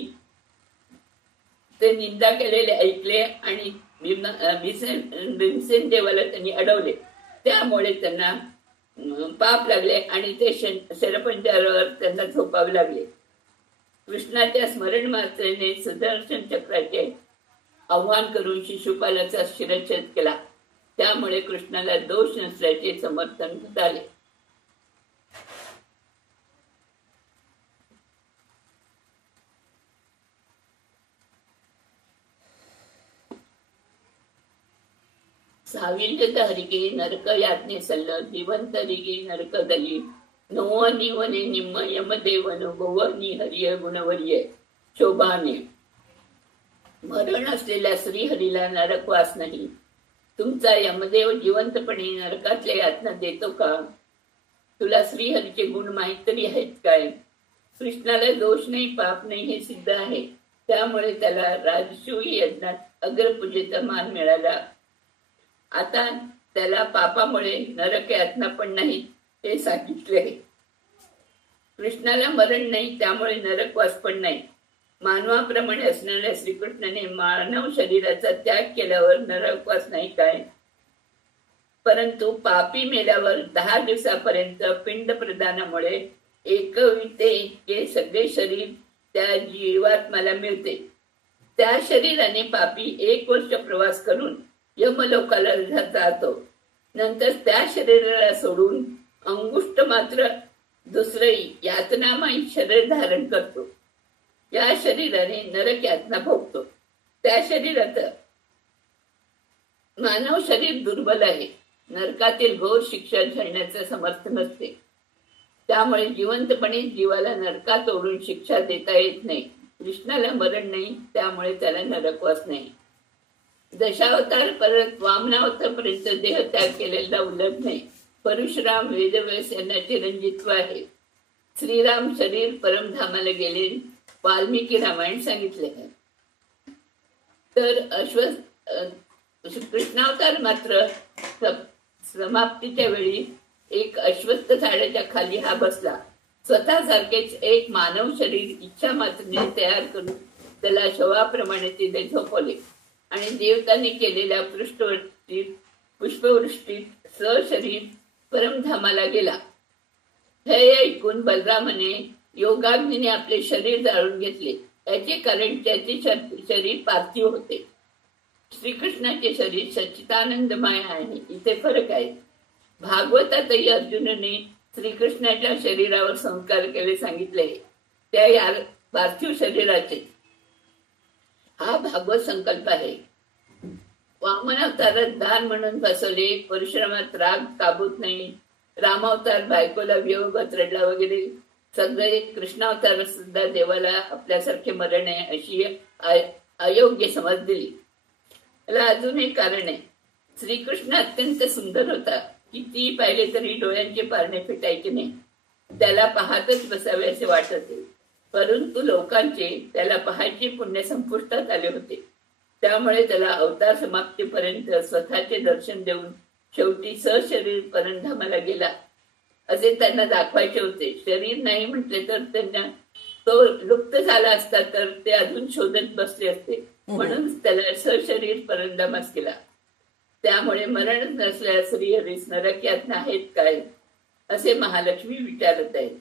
ते निंदा केलेले ऐकले आणि भीमसेन देवाला त्यांनी अडवले, त्यामुळे त्यांना पाप लागले आणि ते शरपंजरावर त्यांना झोपावे लागले. कृष्णाच्या स्मरण मात्रेने सुदर्शन चक्राचे आव्हान करून शिशुपालाचा शिरच्छेद केला. त्यामुळे कृष्णाला दोष नसल्याचे समर्थन झाले. ಸಾವಿಲ್ಲದ ಹರಿಗೆ ನರಕ ಯಾಜ್ಞೆ ಸಲ್ಲ ಜೀವಂತರಿಗೆ ನರಕದಲ್ಲಿ ನೋವ ನೀವನೆ ನಿಮ್ಮ ಯಮದೇವನು ಗೋವನಿ ಹರಿಯ गुणवर्य शोभाने. मरण असलेल्या श्रीहरीला नरकवास नाही. तुमचा यमदेव जिवंतपणे नरकातल्या यातना देतो का? तुला श्रीहरीचे गुण माहीत तरी आहेत काय? कृष्णाला दोष नाही, पाप नाही हे सिद्ध आहे. त्यामुळे त्याला राजसूय यज्ञात अग्रपूजेचा मान मिळाला. आता त्याला पापामुळे नरक यातना पण नाही हे सांगितले. कृष्णाला मरण नाही, त्यामुळे नरकवास पण नाही. मानवाप्रमाणे असणाऱ्या श्रीकृष्णाने मानव शरीराचा त्याग केल्यावर नरकवास नाही काय? परंतु पापी मेल्यावर 10 दिवसापर्यंत पिंड प्रदानामुळे एकविते इतके सगळे शरीर त्या जीवात्म्याला मिळते. त्या शरीराने पापी 1 वर्ष प्रवास करून यमलोकाला जातो. नंतर त्या शरीराला सोडून अंगुष्ट मात्र दुसरंही यातनामय शरीर धारण करतो. या शरीराने नरक यातना भोगतो. त्या शरीरात मानव शरीर दुर्बल आहे. नरकातील घोर शिक्षा झेलण्याचं समर्थ नसते. त्यामुळे जिवंतपणे जीवाला नरकात ओढून शिक्षा देता येत नाही. कृष्णाला मरण नाही, त्यामुळे त्याला नरकवास नाही. दशावतार परत वामनावतापर्यंत देह त्याग केलेला उल्लेख नाही. परशुराम वेदव्यास यांना चिरंजीत्व आहे. श्रीराम शरीर परमधामाला गेले. वाल्मिकी रामायण सांगितले आहे. तर कृष्णावतार मात्र समाप्तीच्या वेळी एक अश्वत्थ झाडाच्या खाली हा बसला. स्वतःसारखेच एक मानव शरीर इच्छा मात्र तयार करून त्याला शवाप्रमाणे तिथे झोपवले आणि देवतांनी केलेल्या पुष्पवृष्टीत सशरीर परमधामाला गेला. हे ऐकून बलरामाने योगाग्नीने आपले शरीर जाळून घेतले. याचे कारण त्याचे शरीर पार्थिव होते. श्रीकृष्णाचे शरीर सच्चिदानंदमय आहे. इथे फरक आहे. भागवतातही अर्जुनने श्रीकृष्णाच्या शरीरावर संस्कार केले सांगितले. त्या या पार्थिव शरीराचे हा भागवत संकल्प आहे. वामनावतारात दान म्हणून फसवले. परशुरामात राग काबूत नाही. रामावतार बायकोला वियोगात रडला वगैरे. सगळे कृष्णावतार सुद्धा देवाला आपल्यासारखे मरण आहे अशी अयोग्य समज दिली. त्याला अजून एक कारण आहे. श्रीकृष्ण अत्यंत सुंदर होता. किती पाहिले तरी डोळ्यांचे पारणे फिटायचे नाही. त्याला पाहतच बसावे असे वाटत होते. परंतु लोकांचे त्याला पाहायचे पुण्य संपुष्टात आले होते. त्यामुळे त्याला अवतार समाप्तीपर्यंत स्वतःचे दर्शन देऊन शेवटी सशरीर परमधामाला गेला असे त्यांना दाखवायचे होते. शरीर नाही म्हटले तर त्यांना तो लुप्त झाला असता तर ते अजून शोधत बसले असते. म्हणून त्याला सशरीर परमधामास केला. त्यामुळे मरण नसल्यास श्रीहरीस नरक यातना आहेत काय असे महालक्ष्मी विचारत आहेत.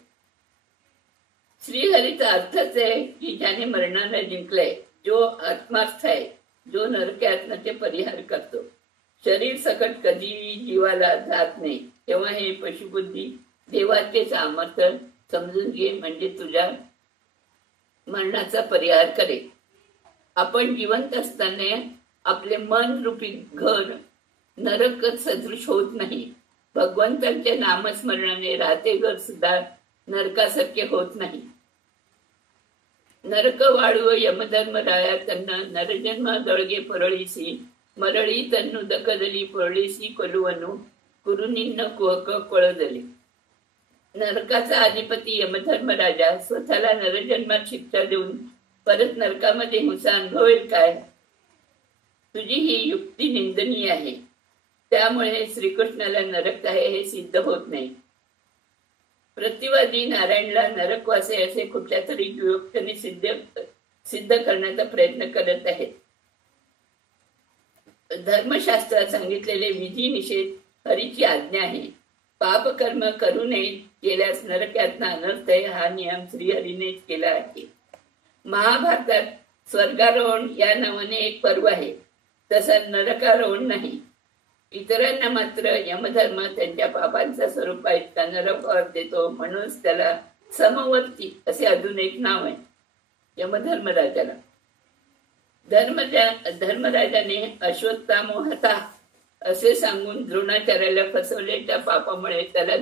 श्रीहरीचा अर्थच आहे की ज्याने मरणाला जिंकलंय, जो आत्मार्थ आहे, जो नरक यातनाचे परिहार करतो. शरीर सकट कधी जीवाला जात नाही. तेव्हा हे पशुबुद्धी देवाचे सामर्थ्य समजून घे, म्हणजे तुझ्या मरणाचा परिहार करे. आपण जिवंत असताना आपले मन रूपी घर नरक सदृश होत नाही. भगवंतांच्या नामस्मरणाने राहते घर सुद्धा नरकासारखे होत नाही. नरक वाढव यमधर्मराया तन्न नरजन्म दळगे परळीसी मरळी तन्नु दकदली परळीसी कोलुवनु कुरुनिन्न कुहक कोळदले. नरकाचा अधिपती यमधर्मराजा स्वतःला नरजन्मात शिक्षा देऊन परत नरकामध्ये हिंसा अनुभवेल काय? तुझी ही युक्ती निंदनीय आहे. त्यामुळे श्रीकृष्णाला नरक आहे हे सिद्ध होत नाही. प्रतिवादी नारायणला नरकवास आहे असे कुठल्या तरी युक्तीने सिद्ध करण्याचा प्रयत्न करत आहेत. धर्मशास्त्रात सांगितलेले विधी निषेध हरीची आज्ञा आहे. पाप कर्म करू नये केल्यास नरकातला अनर्थ आहे, हा नियम श्रीहरीनेच केला आहे. महाभारतात स्वर्गारोहण या नावाने एक पर्व आहे, तसं नरकारोहण नाही. इतरांना मात्र यमधर्म त्यांच्या पापांचा स्वरूपा इतका नरकावर देतो, म्हणूनच त्याला समवर्ती असे अजून एक नाव आहे यमधर्मराजाला. धर्मराजाने अश्वत्थामा हता असे सांगून द्रोणाचार्याला फसवले. त्या पापामुळे त्याला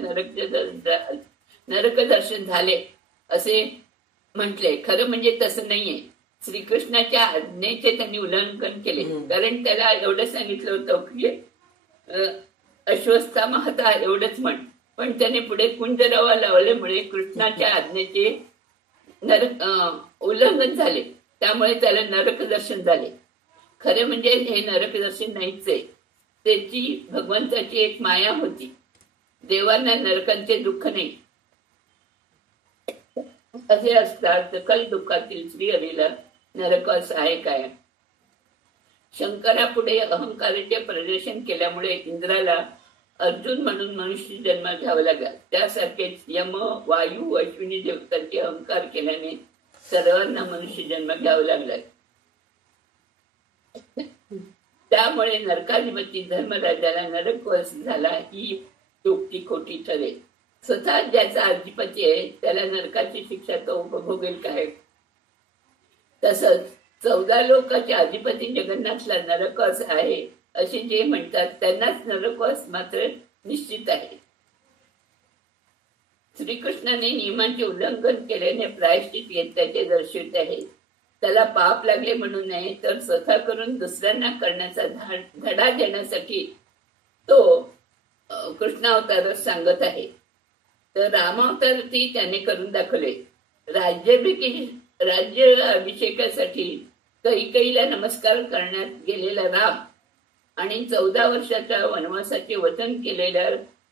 नरक दर्शन झाले असे म्हटले. खरं म्हणजे तसं नाहीये. श्रीकृष्णाच्या आज्ञेचे त्यांनी उल्लंघन केले. कारण त्याला एवढं सांगितलं होतं की अश्वत्थामा हता एवढंच म्हण, पण त्याने पुढे कुंजरवा लावल्यामुळे कृष्णाच्या आज्ञेचे उल्लंघन झाले. त्यामुळे त्याला नरक दर्शन झाले. खरे म्हणजे हे नरक दर्शन नाहीच आहे, त्याची भगवंताची एक माया होती. देवांना नरकांचे दुःख नाही असे असतात, सकल दुःखातील श्रीहरीला नरक असं आहे काय? शंकरापुढे अहंकाराचे प्रदर्शन केल्यामुळे इंद्राला अर्जुन म्हणून मनुष्य जन्म घ्यावा लागला. त्यासारखेच यम, वायू, अश्विनी देवतांचे अहंकार केल्याने सर्वांना मनुष्य जन्म घ्यावा लागला. त्यामुळे नरकाधिपती धर्मराजाला नरकवास झाला ही युक्ती खोटी ठरेल. स्वतः ज्याचा अधिपती आहे त्याला नरकाची शिक्षा तो उपभोगेल काय? तसंच 14 लोकांचे अधिपती जगन्नाथला नरकवास आहे असे जे म्हणतात त्यांनाच नरकवास मात्र निश्चित आहे. श्रीकृष्णाने नियमांचे उल्लंघन केल्याने प्रायश्चित घेतल्याचे दर्शवित आहे. त्याला पाप लागले म्हणून नाही, तर स्वतः करून दुसऱ्यांना करण्याचा धडा देण्यासाठी तो कृष्णावतार सांगत आहे. तर रामावतारती त्याने करून दाखवले. राज्य अभिषेकासाठी कैकेयीला नमस्कार करण्यात गेलेला राम आणि 14 वर्षाच्या वनवासाचे वचन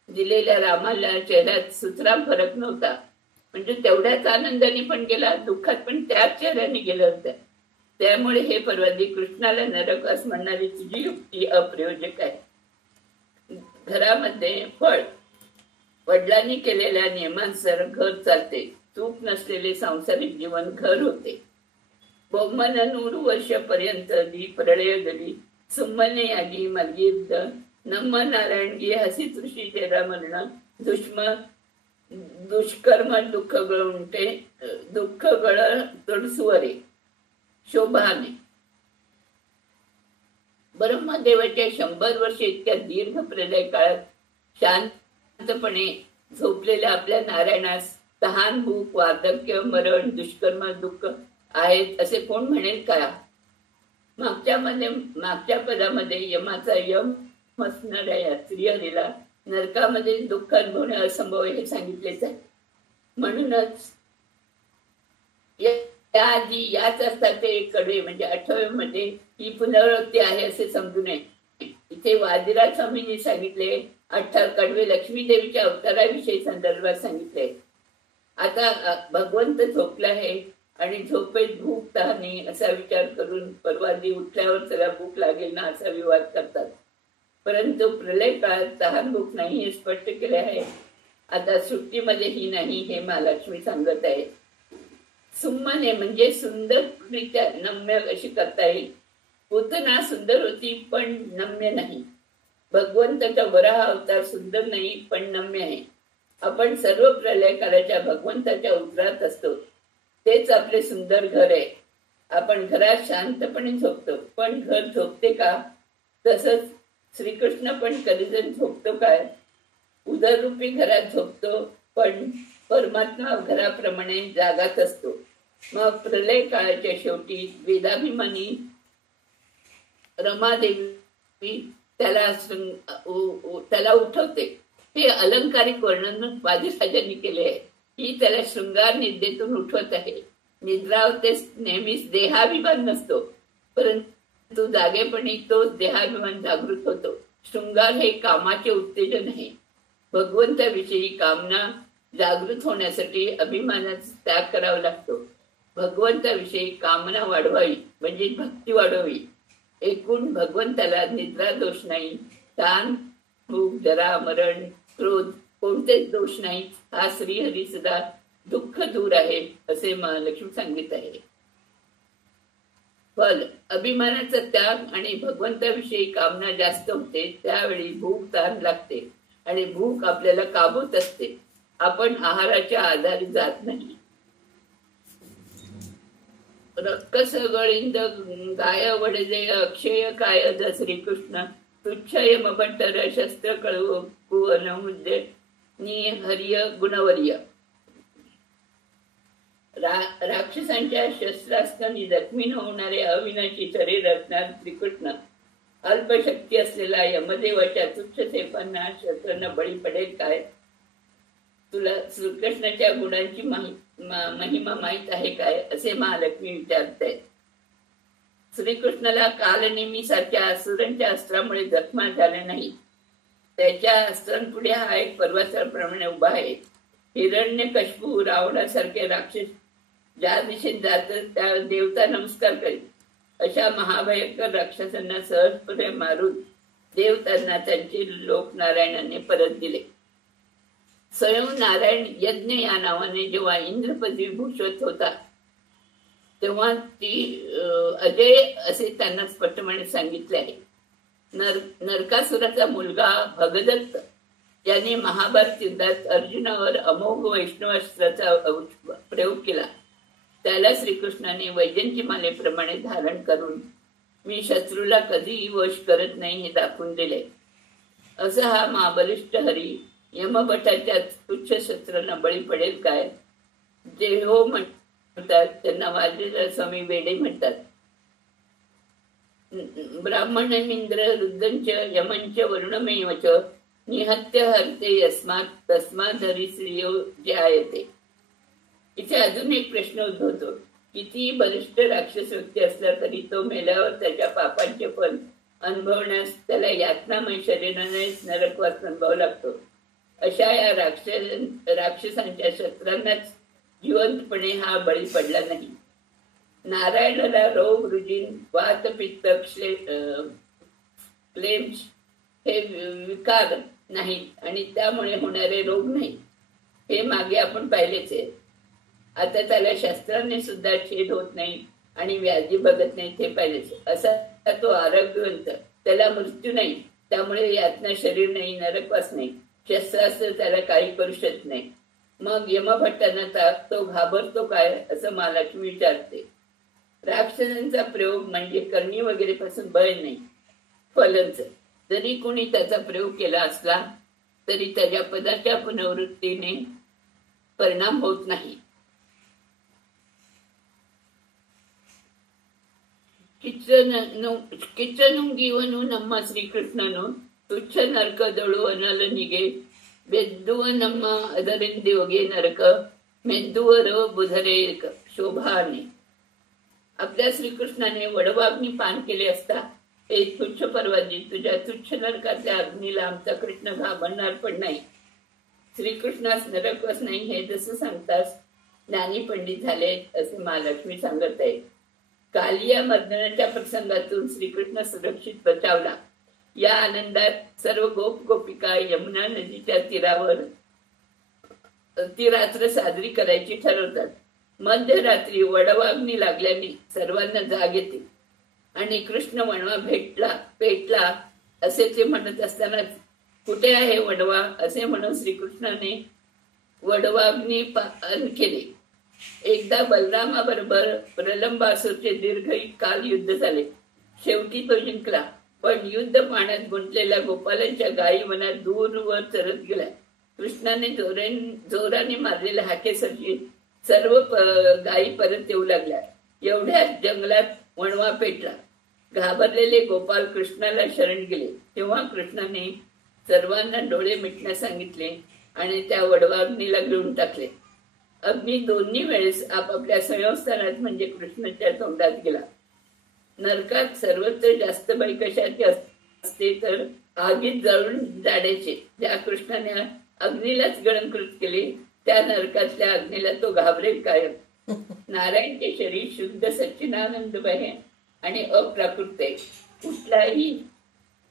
दिलेल्या रामाला चेहऱ्यात सुतराम फरक नव्हता. म्हणजे तेवढ्याच आनंदाने पण गेला, दुःखात पण त्याच चेहऱ्याने गेलं होतं. त्यामुळे हे पर्वती कृष्णाला नरकवास म्हणणारी तुझी युक्ती अप्रयोजक आहे. घरामध्ये वडिलांनी केलेल्या नियमांसर घर चालते. चूक नसलेले सांसारिक जीवन घर होते. बोमन 100 वर्षापर्यंत प्रलय गली सुम्मने आगी मलगीर्द नम्म नारायणगी हसी तृषी चेहरा मरण दुष्कर्म दुःख गळ तडसुवरे शोभाने. ब्रह्मदेवाच्या 100 वर्षे इतक्या दीर्घ प्रलय काळात शांतपणे झोपलेल्या आपल्या नारायणास तहान, भूक, वार्धक्य, मरण, दुष्कर्म, दुःख आहेत असे कोण म्हणेल का? मागच्या पदामध्ये यमाचा यम असणाऱ्या श्रीहरीला नरकामध्ये दुःख अनुभवणे असंभव हे सांगितलेच आहे. म्हणूनच त्याआधी याच अर्थाचे कडवे म्हणजे 8व्या मध्ये ही पुनरावृत्ती आहे असे समजू नये. इथे वादिराज स्वामींनी सांगितले 18 कडवे लक्ष्मी देवीच्या अवताराविषयी संदर्भात सांगितले. आता भगवंत झोपला आहे आणि झोपेत भूक तहानी असा विचार करून परवादी उठल्यावर त्याला भूक लागेल ना असा विवाद करतात. परंतु प्रलय काळात तहान भूक नाही हे स्पष्ट केले आहे. आता सुट्टीमध्ये ही नाही हे महालक्ष्मी सांगत आहे. सुम्मने म्हणजे सुंदररित्या नम्य अशी करता येईल. पूतना सुंदर होती पण नम्य नाही. भगवंताचा वराह अवतार सुंदर नाही पण नम्य आहे. आपण सर्व प्रलय काळाच्या भगवंताच्या उतरात असतो. तेच आपले सुंदर घर आहे. आपण घरात शांतपणे झोपतो, पण घर झोपते का? तसंच श्रीकृष्ण पण कधीजण झोपतो काय? उदररूपी घरात झोपतो, पण परमात्मा घराप्रमाणे जागाच असतो. मग प्रलय काळाच्या शेवटी वेदाभिमानी रमादेवी त्याला उठवते. हे अलंकारिक वर्णन वादिराजांनी केले आहे. ही त्याला शृंगार निद्रेतून उठवत आहे. निद्रावतेस नेहमीच देहाभिमान नसतो, परंतु जागेपणी तोच देहाभिमान जागृत होतो. शृंगार हे कामाचे उत्तेजन आहे. भगवंताविषयी कामना जागृत होण्यासाठी अभिमानाचा त्याग करावा लागतो. भगवंताविषयी कामना वाढवावी म्हणजे भक्ती वाढवावी. एकूण भगवंताला निद्रा दोष नाही, ताण भूक जरा मरण क्रोध कोणतेच दोष नाही. हा श्रीहरी सुद्धा दुःख दूर आहे असे महालक्ष्मी सांगित आहे. फल अभिमानाचा त्याग आणि भगवंताविषयी कामना जास्त होते, त्यावेळी भूक ताण लागते आणि भूक आपल्याला काबूत असते. आपण आहाराच्या आधारे जात नाही. रक्कस गळिंद गाय वडजे अक्षय काय द श्रीकृष्ण तुच्छय मभट्टर शस्त्र कळव कुवन मुद्दे नि हरिय गुणवर्य. राक्षसांच्या शस्त्रास्त्रांनी जखमी न होणारे अविनाशी शरीर असणार श्रीकृष्ण अल्पशक्ती असलेला यमदेवाच्या तुच्छ सेपांना शस्त्रांना बळी पडेल काय? तुला श्रीकृष्णाच्या गुणांची महिमा माहित आहे काय असे महालक्ष्मी विचारते. श्रीकृष्णाला कालनेमी सारख्या असुरांच्या अस्त्रामुळे जखमा झाले नाही. त्याच्या अस्त्रांपुढे हा एक पर्वताप्रमाणे उभा आहे. हिरण्यकश्यपू रावणासारखे राक्षस ज्या दिशेत जात त्या देवता नमस्कार करीत. अशा महाभयंकर राक्षसांना सहजपणे मारून देव त्यांना त्यांचे लोक नारायणाने परत दिले. स्वयं नारायण यज्ञ या नावाने जेव्हा इंद्रपदवी भूषवत होता तेव्हा ती अजय असे त्यांना स्पष्टपणे सांगितले आहे. नरकासुराचा मुलगा भगदत्त याने महाभारत युद्धात अर्जुनावर अमोघ वैष्णवास्त्राचा प्रयोग केला. त्याला श्रीकृष्णाने वैजंती मालेप्रमाणे धारण करून मी शत्रूला कधीही वश करत नाही हे दाखवून दिले. असा हा महाबलिष्ठ हरी यमभटाच्या तुच्छ शस्त्रांना बळी पडेल काय? जे हो म्हणतात त्यांना वाजलेला स्वामी वेडे म्हणतात. ब्राह्मण इंद्र रुद्रंच यमंच वरुणमेवच निहत्य हरते यस्मात तस्मात हरी श्रेयो ज्यायते. इथे अजून एक प्रश्न उद्भवतो. किती बलिष्ठ राक्षस व्यक्ती असला तरी तो मेल्यावर त्याच्या पापांचे फल अनुभवण्यास त्याला यातनामय शरीरानेच नरकवास अनुभव लागतो. अशा या राक्षसांच्या शस्त्रांनाच जिवंतपणे हा बळी पडला नाही. नारायणाला रोग रुजिन वात पित्त क्लेम्स हे विकार नाहीत आणि त्यामुळे होणारे रोग नाही हे मागे आपण पाहिलेच आहे. आता त्याला शस्त्रांनी सुद्धा छेद होत नाही आणि व्याधी बघत नाही ते पाहिलेच. असा तो आरोग्यवंत, त्याला मृत्यू नाही, त्यामुळे यातना शरीर नाही, नरकवास नाही, शस्त्रास्त्र त्याला काही करू शकत नाही. मग यमभट्टांना तो घाबरतो काय असं महालक्ष्मी विचारते. राक्षसांचा प्रयोग म्हणजे करणी वगैरे पासून भय नाही, फलंच. जरी कोणी त्याचा प्रयोग केला असला तरी त्याच्या पदाच्या पुनर्वृत्तीने परिणाम होत नाही. ಕಿಚ್ಚನುಂಗಿವನು ನಮ್ಮ ಶ್ರೀಕೃಷ್ಣನು ತುಚ್ಛ ನರಕದಳು ಅನಲನಿಗೆ ಬೆದ್ದುವ ನಮ್ಮ ಅದರಿಂದೋಗೆ ನರಕ मेंदूवर बुधरे शोभाने. आपल्या श्रीकृष्णाने वडवाग्नी पान केले असता हे तुच्छ पर्वती तुझ्या तुच्छ नरकातल्या अग्नीला आमचा कृष्ण घाबरणार पण नाही. श्रीकृष्णास नरकच नाही हे जसं सांगतास ज्ञानी पंडित झाले असे महालक्ष्मी सांगत आहे. कालिया मर्दनाच्या प्रसंगातून श्रीकृष्ण सुरक्षित बचावला. या आनंदात सर्व गोप गोपिका यमुना नदीच्या तीरावर ती रात्र साजरी करायची ठरवतात. मध्यरात्री वडवाग्नी लागल्याने सर्वांना जाग येते आणि कृष्ण वणवा पेटला असे ते म्हणत असतानाच कुठे आहे वडवा असे म्हणून श्रीकृष्णाने वडवाग्नी पान केले. एकदा बलरामाबरोबर प्रलंबासूरचे दीर्घ काल युद्ध झाले. शेवटी तो जिंकला, पण युद्ध पाण्यात गुंतलेल्या गोपालांच्या गायी मनात दूरवर चरत गेल्या. कृष्णाने जोराने मारलेल्या हाकेसाठी सर्व गायी परत येऊ लागल्या. एवढ्याच जंगलात वणवा पेटला. घाबरलेले गोपाल कृष्णाला शरण गेले. तेव्हा कृष्णाने सर्वांना डोळे मिटण्यास सांगितले आणि त्या वडवाग्नीला गिळून टाकले. अग्नी दोन्ही वेळेस आपापल्या संस्थानात म्हणजे कृष्णाच्या तोंडात गेला. नरकात सर्वत्र जास्त बाई कशाची असते तर आगीत जळून जाण्याचे. ज्या कृष्णाने अग्नीलाच गळंकृत केले त्या नरकातल्या अग्नीला तो घाबरेल काय? नारायणचे शरीर शुद्ध सच्चिदानंदमय आणि अप्राकृत आहे. कुठलाही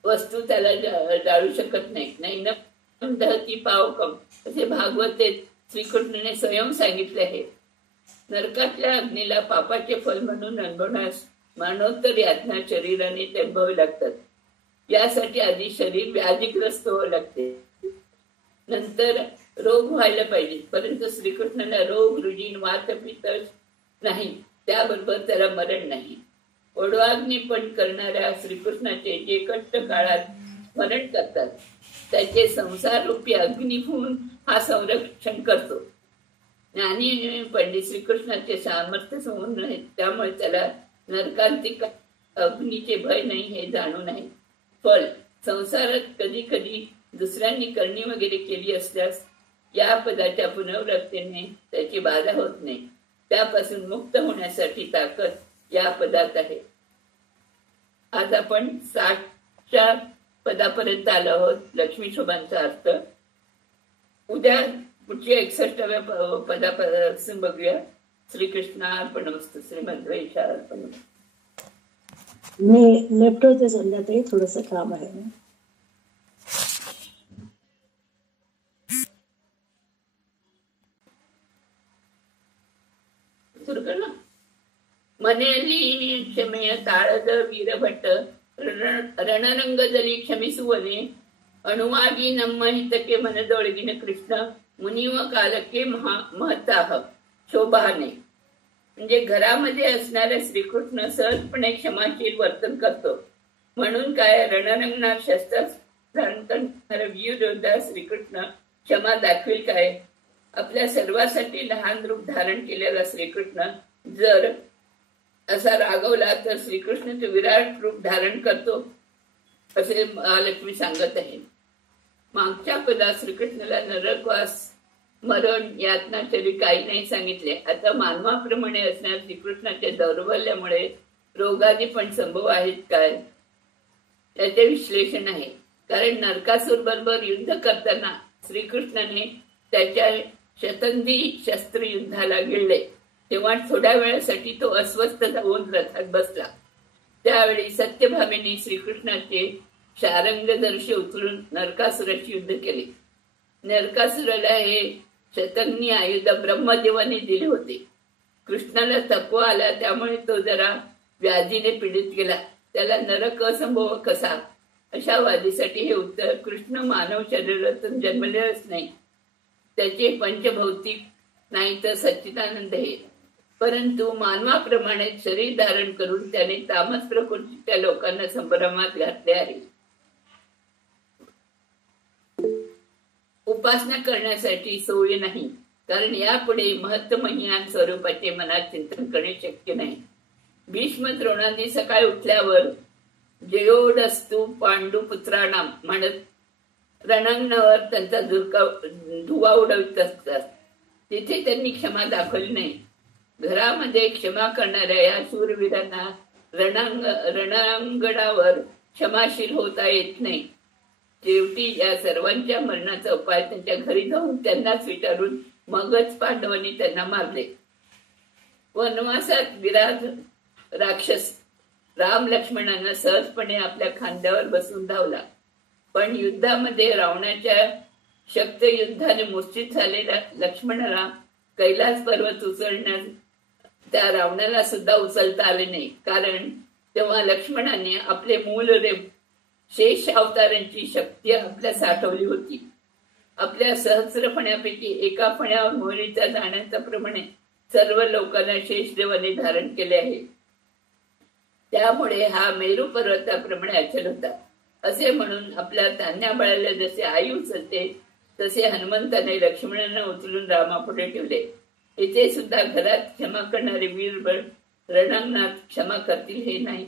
वस्तू त्याला जाळू शकत नाही. नैनम दहती पावकम असे भागवते श्रीकृष्णाने स्वयं सांगितले आहे. नरकातल्या अग्नीला पापाचे फल म्हणून अनुभवण्यास मानवोत्तर यातना शरीराने ते अनुभवावे लागतात. यासाठी आधी शरीर व्याधीग्रस्त व्हावे लागते, नंतर रोग व्हायला पाहिजे. परंतु श्रीकृष्णाला रोग रुजीन वातपित्त नाही, त्याबरोबर त्याला मरण नाही. ओढवाग्निपण करणाऱ्या श्रीकृष्णाचे जे कष्ट काळात स्मरण करतात त्याचे संसार रूपी अग्नी होऊन हा संरक्षण करतो. ज्ञानी पंडित श्रीकृष्णाचे सामर्थ्य होऊन नाही, त्यामुळे त्याला नरकांतिक अग्नीचे भय नाही हे जाणून आहे. फळ संसारात कधी कधी दुसऱ्यांनी करणी वगैरे केली असल्यास या पदाच्या पुनरावृत्तीने त्याची बाधा होत नाही. त्यापासून मुक्त होण्यासाठी ताकद या पदात आहे. आज आपण 60च्या पदापर्यंत आलो आहोत. लक्ष्मी शोभांचा अर्थ उद्या पुढच्या 61व्या पदापासून बघूया. श्रीकृष्णार्पणमस्तु. श्रीमद्वैशार्पणमस्तु. मी लेफ्ट होते संध्याकाळी, थोडस काम आहे. सुरू कर ना. मनेली क्षमेय ताळद वीरभट रणरंगदली क्षमिसुवने अणुवागी नम्म हितके मनदोळगिन कृष्ण मुनिव कालके महताह शोभाने. म्हणजे घरामध्ये असणाऱ्या श्रीकृष्ण सहजपणे क्षमाशील वर्तन करतो. म्हणून काय रणरंगणात शस्त्र धारण करणारा वीर योद्धा श्रीकृष्ण क्षमा दाखवेल काय. आपल्या सर्वांसाठी लहान रूप धारण केलेला श्रीकृष्ण जर असा रागवला तर श्रीकृष्ण ते विराट रूप धारण करतो असे महालक्ष्मी सांगत आहे. मागच्या पदात श्रीकृष्णाला नरकवास मरण यातनाचरी काही नाही सांगितले. आता मानवाप्रमाणे असणाऱ्या श्रीकृष्णाच्या दौर्बल्यामुळे रोगादी पण संभव आहेत काय त्याचे विश्लेषण आहे. कारण नरकासूर बरोबर युद्ध करताना श्रीकृष्णाने त्याच्या शतंदी शस्त्र युद्धाला गिळले. तेव्हा थोड्या वेळासाठी तो अस्वस्थ होऊन रथात बसला. त्यावेळी सत्यभामेने श्रीकृष्णाचे शारंगदर्श उचलून नरकासुराशी युद्ध केले. नरकासुराला हे शतग्नी आयुध ब्रह्मदेवाने दिले होते. कृष्णाला थकवा आला, त्यामुळे तो जरा व्याधीने पीडित गेला. त्याला नरक असंभव कसा अशा वादीसाठी हे उत्तर. कृष्ण मानव शरीरातून जन्मलेच नाही, त्याचे पंचभौतिक नाही तर सच्चिदानंद आहे. परंतु मानवाप्रमाणे शरीर धारण करून त्याने तामस प्रकृतीच्या लोकांना संभ्रमात घातले आहे. उपासना करण्यासाठी सोयी नाही, कारण यापुढे महत्त्वमहियान स्वरूपाचे मनात चिंतन करणे शक्य नाही. भीष्म द्रोणांनी सकाळी उठल्यावर जयोडस्तु पांडुपुत्राणाम म्हणत रणांगणावर त्यांचा धुवा उडवित असतात. तिथे त्यांनी क्षमा दाखवली नाही. घरामध्ये क्षमा करणाऱ्या या शूरवीरांना रणांगणावर क्षमाशील होता येत नाही. शेवटी या सर्वांच्या मरणाचा उपाय त्यांच्या घरी जाऊन त्यांनाच विचारून मगच पांडवांनी त्यांना मारले. वनवासात विराट राक्षस राम लक्ष्मणांना सहजपणे आपल्या खांद्यावर बसून धावला. पण युद्धामध्ये रावणाच्या शक्त युद्धाने मूर्छित झालेल्या लक्ष्मणाला कैलास पर्वत उचलण्यास त्या रावणाला सुद्धा उचलता आले नाही. कारण तेव्हा लक्ष्मणाने आपले मूल शेष अवतारांची शक्ती आपल्या साठवली होती. आपल्या सहस्र फण्यापैकी एका फण्यावर मोहरीच्या दाण्याच्या प्रमाणे सर्व लोकांना शेषदेवाने धारण केले आहे. त्यामुळे हा मेरू पर्वताप्रमाणे अचल होता. असे म्हणून आपल्या तान्या बाळाला जसे आई उचलते तसे हनुमंताने लक्ष्मणांना उचलून रामापुढे ठेवले. इथे सुद्धा घरात क्षमा करणारे वीरबळ रणांगणात क्षमा करतील हे नाही.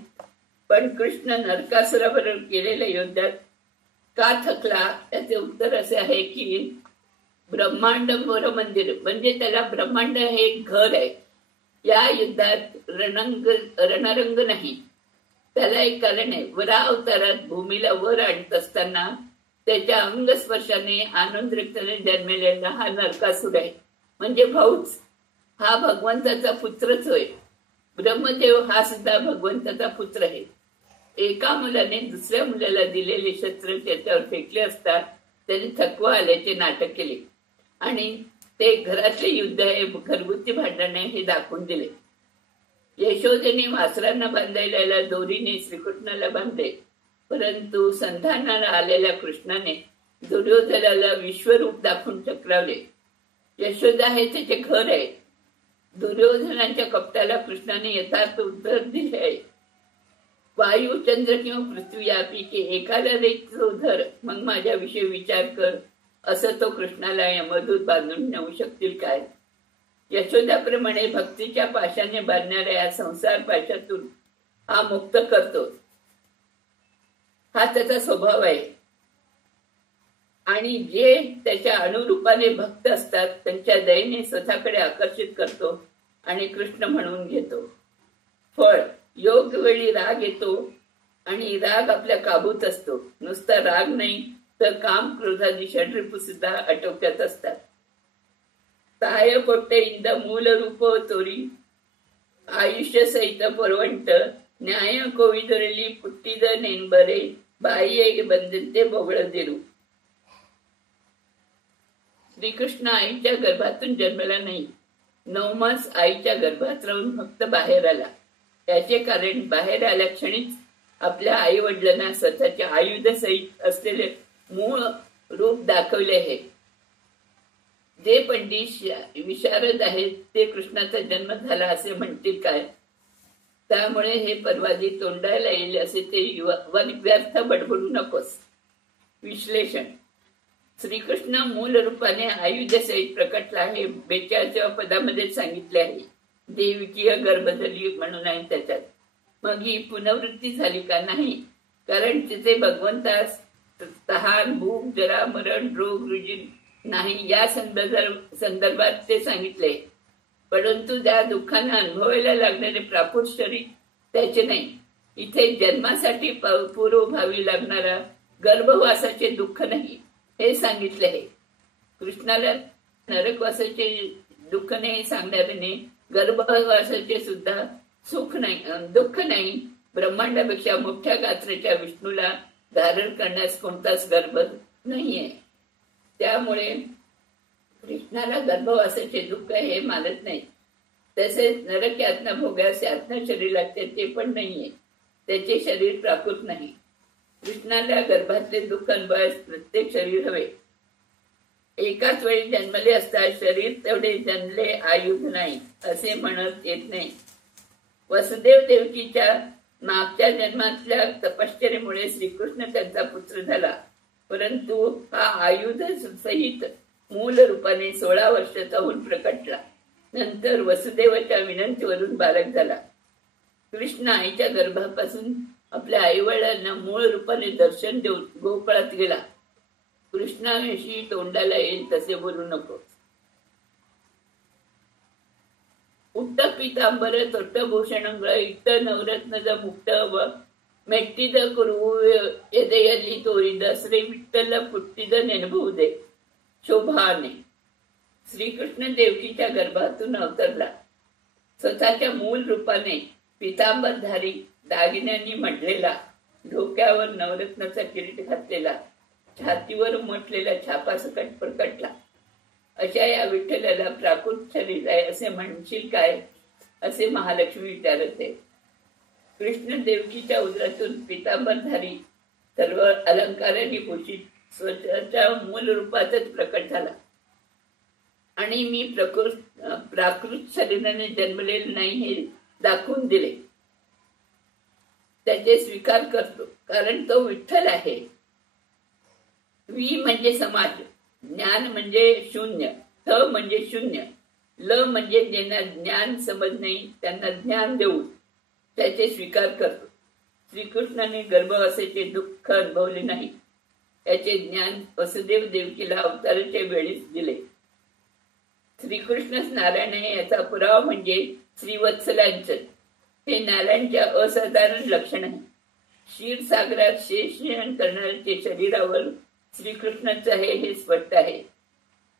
पण कृष्ण नरकासुराबरोबर केलेल्या युद्धात का थकला याचे उत्तर असे आहे की ब्रह्मांड मोर मंदिर म्हणजे त्याला ब्रह्मांड हे एक घर आहे. या युद्धात रणरंग नाही. त्याला एक कारण आहे. वरा अवतारात भूमीला वर आणत असताना त्याच्या अंगस्पर्शाने आनंदरिक्तने जन्मलेला हा नरकासुर आहे. म्हणजे भाऊच हा भगवंताचा पुत्रच होय. ब्रह्मदेव हा सुद्धा भगवंताचा पुत्र आहे. एका मुलाने दुसऱ्या मुलाला दिलेले शस्त्र त्याच्यावर फेकले असता त्याने थकवा आल्याचे नाटक केले आणि ते घरातले युद्ध हे घरगुती भांडणे हे दाखवून दिले. यशोदेने वासरांना बांधायला दोरीने श्रीकृष्णाला बांधले, परंतु संधानाला आलेल्या कृष्णाने दुर्योधनाला विश्वरूप दाखवून चक्रावले. यशोदा हे त्याचे घर आहे. दुर्योधनाच्या कपटाला कृष्णाने यथार्थ उत्तर दिले आहे. वायू, चंद्र किंवा पृथ्वी यापैकी एकाला देतो धर, मग माझ्याविषयी विचार कर, असं तो कृष्णाला यमदूत बांधून नेऊ शकतील काय? यशोदाप्रमाणे भक्तीच्या पाशाने बांधणाऱ्या या संसार पाशातून हा मुक्त करतो. हा त्याचा स्वभाव आहे. आणि जे त्याच्या अनुरूपाने भक्त असतात त्यांच्या दयेने स्वतःकडे आकर्षित करतो आणि कृष्ण म्हणून घेतो. फळ, योग्य वेळी राग येतो आणि राग आपल्या काबूत असतो. नुसता राग नाही तर काम, क्रोधादी षड्रिपू सुद्धा आटोक्यात असतात. ताय पोट्टे इंद मूल रूप तोरी, आयुष्य सहित परवंट, न्याय कोविदरली पुट्टीद नेनबरे, बाई बंधते बोगळ दिरू. श्रीकृष्ण आईच्या गर्भातून जन्मला नाही. 9 मास आईच्या गर्भात राहून फक्त बाहेर आला. याचे कारण बाहेर आल्या क्षणीच आपल्या आई वडिलांना स्वतःचे आयुध सहित असलेले मूळ रूप दाखवले आहे. जे पंडित विशारद आहेत ते कृष्णाचा जन्म झाला असे म्हणतील काय? त्यामुळे हे परवादी तोंडायला येईल असे ते व्यर्थ बडबडू नकोस. विश्लेषण. श्रीकृष्ण मूल रूपाने आयुधसहित प्रकटला हे 42व्या पदामध्ये सांगितले आहे. देवकीय गर्भधरी म्हणून आहे त्याच्यात. मग ही पुनवृत्ती झाली का? नाही, कारण तिथे भगवंतास तहान, भूक, जरा, मरण, रोग, रुजीन नाही या संदर्भात ते सांगितले. परंतु त्या दुःखांना अनुभवायला लागणारे प्राकृत शरीर त्याचे नाही. इथे जन्मासाठी पूर्वभावी लागणारा गर्भवासाचे दुःख नाही हे सांगितले आहे. कृष्णाला नरकवासाचे दुःख नाही सांगणाऱ्याने गर्भवासाचे सुद्धा दुःख नाही. ब्रह्मांडापेक्षा मोठ्या गात्राच्या विष्णूला धारण करण्यास कोणताच गर्भ नाहीये. त्यामुळे कृष्णाला गर्भवासाचे दुःख हे मानत नाही. तसेच नरक यातना भोग्यास यातना शरीर लागते ते पण नाहीये. त्याचे शरीर प्राकृत नाही. कृष्णाला गर्भातले दुःख अनुभवास प्रत्येक शरीर हवे. एकाच वेळी जन्मले असता शरीर तेवढे जन्मले आयुध नाही असे म्हणत येत नाही. वसुदेव देवकीच्या मागच्या जन्मातल्या तपश्चर्येमुळे श्रीकृष्ण त्यांचा पुत्र झाला. परंतु हा आयुध सहित मूल रूपाने 16 वर्षाचा होऊन प्रकटला. नंतर वसुदेवाच्या विनंतीवरून बालक झाला. कृष्ण आईच्या गर्भापासून आपल्या आईवडिलांना मूळ रूपाने दर्शन देऊन गोकुळात गेला. कृष्णाविषयी तोंडाला येईल तसे बोलू नको. उट्ट पीतांबर तोट्ट भूषणंग इट्ट नवरत्नद मुक्त व ಮೆಟ್ಟಿದ ಕುರುವು ಎದೆಯಲ್ಲಿ ತೋರಿದ ಶ್ರೀ विठ्ठल पुट्टीद नेनभुदे शोभाने. श्रीकृष्ण देवकीच्या गर्भातून अवतरला. स्वतःच्या मूल रूपाने पितांबरधारी, दागिन्यांनी मढलेला, डोक्यावर नवरत्नाचा किरीट घातलेला, छातीवर उमटलेला छापासकट प्रकटला. अशा या विठ्ठलाला प्राकृत शरीर आहे असे म्हणशील काय, असे महालक्ष्मी विचारत आहे. कृष्ण देवकीच्या उदरातून पितांबरधारी, सर्व अलंकारांनी भूषित, स्वतःच्या मूल रूपातच प्रकट झाला. आणि मी प्राकृत शरीराने जन्मलेले नाही हे दाखवून दिले. त्याचे स्वीकार करतो, कारण तो विठ्ठल आहे. वी म्हणजे समाज, ज्ञान म्हणजे शून्य, थ म्हणजे शून्य, ल म्हणजे ज्यांना ज्ञान समज नाही त्यांना ज्ञान देऊन त्याचे स्वीकार करतो. श्रीकृष्णाने गर्भवासाचे दुःख अनुभवले नाही. याचे ज्ञान वसुदेव देवकीला अवताराच्या वेळीच दिले. श्रीकृष्णच नारायण आहे याचा पुरावा म्हणजे श्रीवत्सलांचन. हे नारायणच्या असाधारण लक्षण आहे. क्षीरसागरात शेषशयन करणाऱ्याचे शरीरावर श्रीकृष्णाच आहे हे स्पष्ट आहे.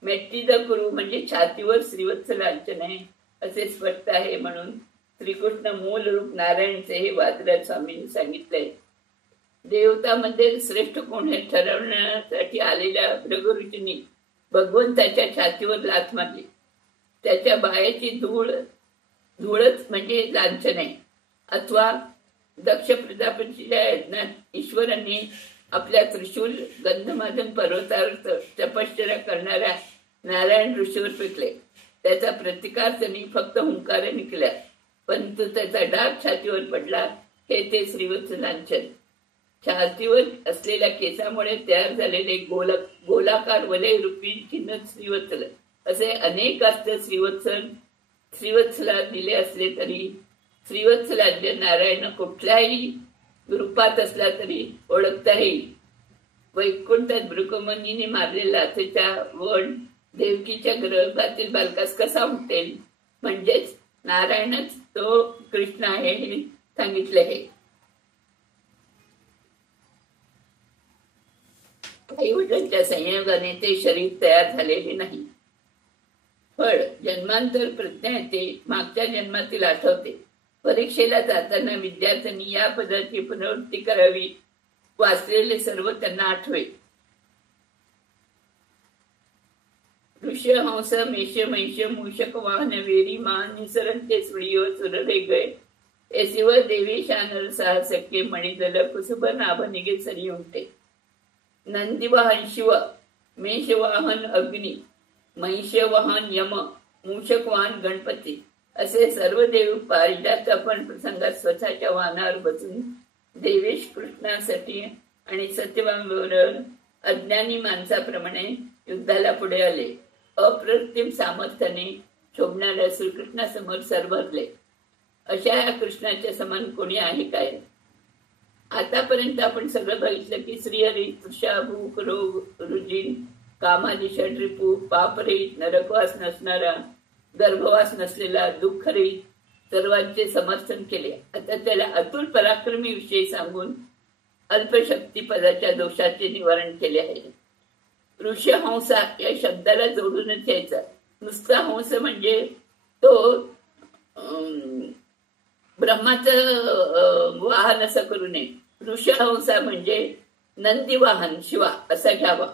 मेट्टीद कुरु म्हणजे छातीवर श्रीवत्सलांचन आहे असे स्पष्ट आहे. म्हणून श्रीकृष्ण मूल रूप नारायणचे हे वादराज स्वामींनी सांगितले. देवतामध्ये श्रेष्ठ कोण हे ठरवण्यासाठी आलेल्या भृगुरुजींनी भगवंताच्या छातीवर लाथ मारली. त्याच्या बायाची धूळच म्हणजे लांछन आहे. अथवा दक्ष प्रजापतीच्या यज्ञात ईश्वरांनी आपल्या त्रिशूल गंधमादन पर्वतावर तपश्चर्या करणाऱ्या नारायण ऋषीवर फेकले. त्याचा प्रतिकार त्यांनी फक्त हुंकाराने केला, परंतु त्याचा डाग छातीवर पडला. हे ते श्रीवत्स लांछन. छातीवर असलेल्या केसामुळे तयार झालेले गोलाकार वलय रूपी चिन्ह श्रीवत्सल असे अनेक अस्त्र श्रीवत्सला दिले असले तरी श्रीवत्सलाद्य नारायण कुठल्याही रूपात असला तरी ओळखता येईल. वैकुंठात भृगुमुनीने मारलेला त्याच्या वण देवकीच्या गर्भातील बालकास कसा उठेल, म्हणजेच नारायणच तो कृष्ण आहे हे सांगितले आहे. काही वडिलांच्या संयोगाने ते शरीर तयार झालेले नाही. फळ जन्मांतर प्रज्ञा येते, मागच्या जन्मातील आठवते. परीक्षेला जाताना विद्यार्थ्यांनी या पदाची पुनरावृत्ती करावी. वाचलेले सर्व त्यांना आठवे. ऋष हंस मेष महिष मूषक वाहन वेरी मान निसरंते सुळीव सुररे गय एसिव देवी शानर साहसक्य मणिदल कुसुभ नाभ निगे सरी उंटे. नंदीवाहन शिव, मेषवाहन अग्नी, महिषवाहन यम, मूषकवाहन गणपती असे सर्व देव पारिजातापण प्रसंगात स्वतःच्या वाहनावर बसून देवेश कृष्णासाठी आणि सत्यभामेवर अज्ञानी माणसाप्रमाणे युद्धाला पुढे आले. अप्रतिम सामर्थ्याने शोभणाऱ्या श्रीकृष्णासमोर सरभरले. अशा या कृष्णाच्या समान कोणी आहे काय? आतापर्यंत आपण सगळं बघितलं की श्रीहरी तृषा भूक रोग रुजिन कामादी षड्रिपू पापरहित नरकवास नसणारा गर्भवास नसलेला दुःखरहित सर्वांचे समर्थन केले. आता त्याला अतुल पराक्रमी विषयी सांगून अल्पशक्ती पदाच्या दोषाचे निवारण केले आहे. ऋषहंसा या शब्दाला जोडूनच यायचा. नुसता हंस म्हणजे तो ब्रह्माचं वाहन असं करू नये. ऋषहंसा म्हणजे नंदी वाहन शिवा असा घ्यावा.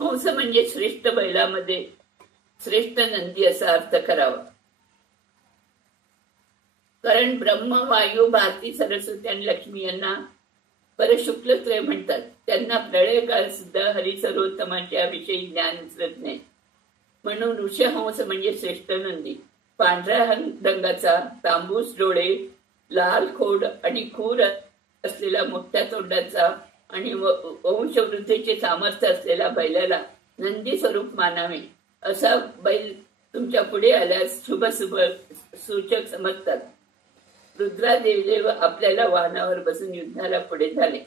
हंस म्हणजे श्रेष्ठ बैलामध्ये श्रेष्ठ नंदी असा अर्थ करावा. कारण ब्रह्म वायू भारती सरस्वती आणि लक्ष्मी यांना परशुक्लत्रय म्हणतात. त्यांना प्रळय काळ सुद्धा हरिसर्वोत्तमाच्या विषयी ज्ञान उचलत नाही. म्हणून ऋषहंस म्हणजे श्रेष्ठ नंदी. पांढऱ्या रंगाचा, तांबूस डोळे, लाल खोड आणि खूर असलेला मोठ्या तोंडाचा आणि वंशवृद्धीचे सामर्थ्य असलेला बैलाला नंदी स्वरूप मानावे. असा बैल तुमच्या पुढे आल्यास शुभ सूचक समजतात. रुद्रादेव आपल्याला वाहनावर बसून युद्धाला पुढे झाले.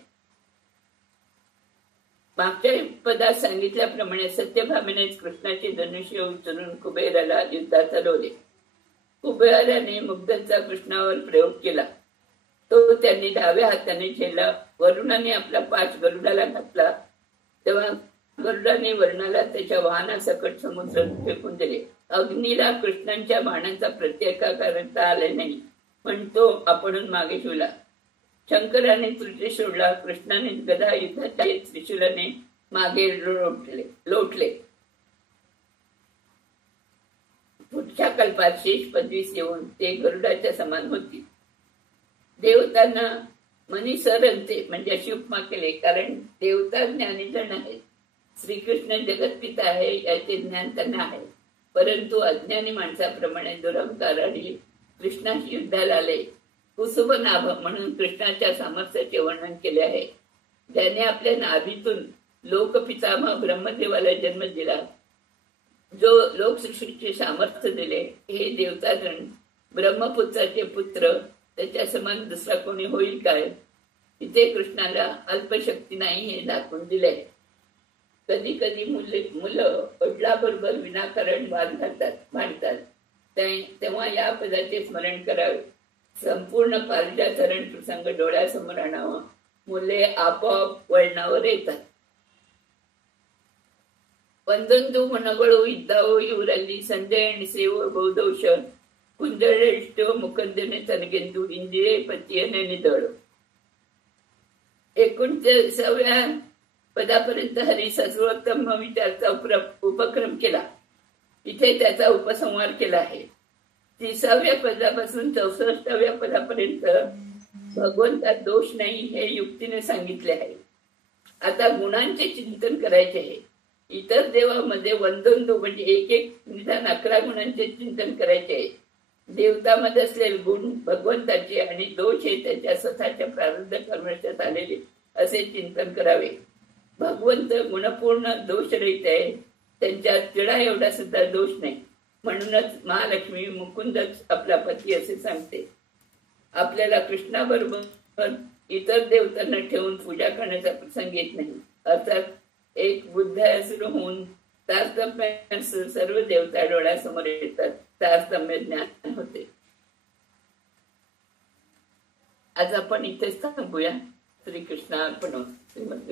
मागच्या पदात सांगितल्याप्रमाणे सत्यभामेनेच कृष्णाचे धनुष्य उचलून कुबेराला युद्धात हरवले. कुबेराने मुग्धाचा कृष्णावर प्रयोग केला. तो त्यांनी डाव्या हाताने झेलला. वरुणाने आपला पाठ गरुडाला घातला तेव्हा गरुडाने वरुणाला त्याच्या वाहनासकट समुद्रात फेकून दिले. अग्नीला कृष्णांच्या बाणांचा प्रत्याकार करता आले नाही, पण तो आपणून मागे ठेवला. शंकराने त्रिशूळला, कृष्णाने गदा युद्धाच्या त्रिशूलाने मागे लोटले. पुढच्या कल्पात शेष पदवीस येऊन ते गरुडाच्या समान होती. देवतांना मनीसरंते म्हणजे अशी उपमा केले, कारण देवता ज्ञानीजन आहेत. श्रीकृष्ण जगतपिता आहे याचे ज्ञान त्यांना आहे, परंतु अज्ञानी माणसाप्रमाणे दुरंकाराने कृष्णाशी युद्धाला आले. कुसुम नाभ म्हणून कृष्णाच्या सामर्थ्याचे वर्णन केले आहे. ज्याने आपल्या नाभीतून लोकपितामह ब्रह्मदेवाला जन्म दिला, जो लोकसृष्टीचे सामर्थ्य दिले, हे देवतागण ब्रह्मपुत्राचे पुत्र त्याच्या समान दुसरा कोणी होईल काय? इथे कृष्णाला अल्पशक्ती नाही हे दाखवून दिले. कधी कधी मुलं वडिलाबरोबर विनाकारण वाद भांडतात, तेव्हा या पदाचे स्मरण करावे. संपूर्ण पारिजातरण प्रसंग डोळ्यासमोर आणावा. मुले आपोआप वळणावर येतात. ಒಂದೊಂದು ಮನಗಳು ಇದ್ದಾವೋ ಇವರಲ್ಲಿ ಸಂಜಯ ಎಣಿಸೆಯೋ ಬಹುದೋಷ ಕುಂದಳೆಷ್ಟೋ ಮುಖಂದನೆ ತನಗೆಂದು ಇಂದಿರೇ ಪತಿಯ ನೆನೆದಳು. 39व्या पदापर्यंत हरी सर्वोत्तम विचारचा उपक्रम केला. इथे त्याचा उपसंहार केला आहे. 30व्या पदापासून 64व्या पदापर्यंत भगवंतात दोष नाही हे युक्तीने सांगितले आहे. आता गुणांचे चिंतन करायचे आहे. इतर देवामध्ये 1-2 म्हणजे एक निदान 11 गुणांचे चिंतन करायचे आहे. देवतामध्ये असलेले गुण भगवंताचे आणि दोष हे त्याच्या स्वतःच्या प्रारब्ध कर्मात आलेले असे चिंतन करावे. भगवंत गुणपूर्ण दोषरहित आहे. त्यांच्या तिळा एवढा सुद्धा दोष नाही. म्हणूनच महालक्ष्मी मुकुंदच आपला पती असे सांगते. आपल्याला कृष्णाबरोबर इतर देवतांना ठेवून पूजा करण्याचा प्रसंग येत नाही. अर्थात एक बुद्ध सुरू होऊन तारतम्य सर्व देवता डोळ्यासमोर येतात. तारतम्य ज्ञान होते. आज आपण इथेच थांबूया. श्रीकृष्णार्पण. श्रीमद्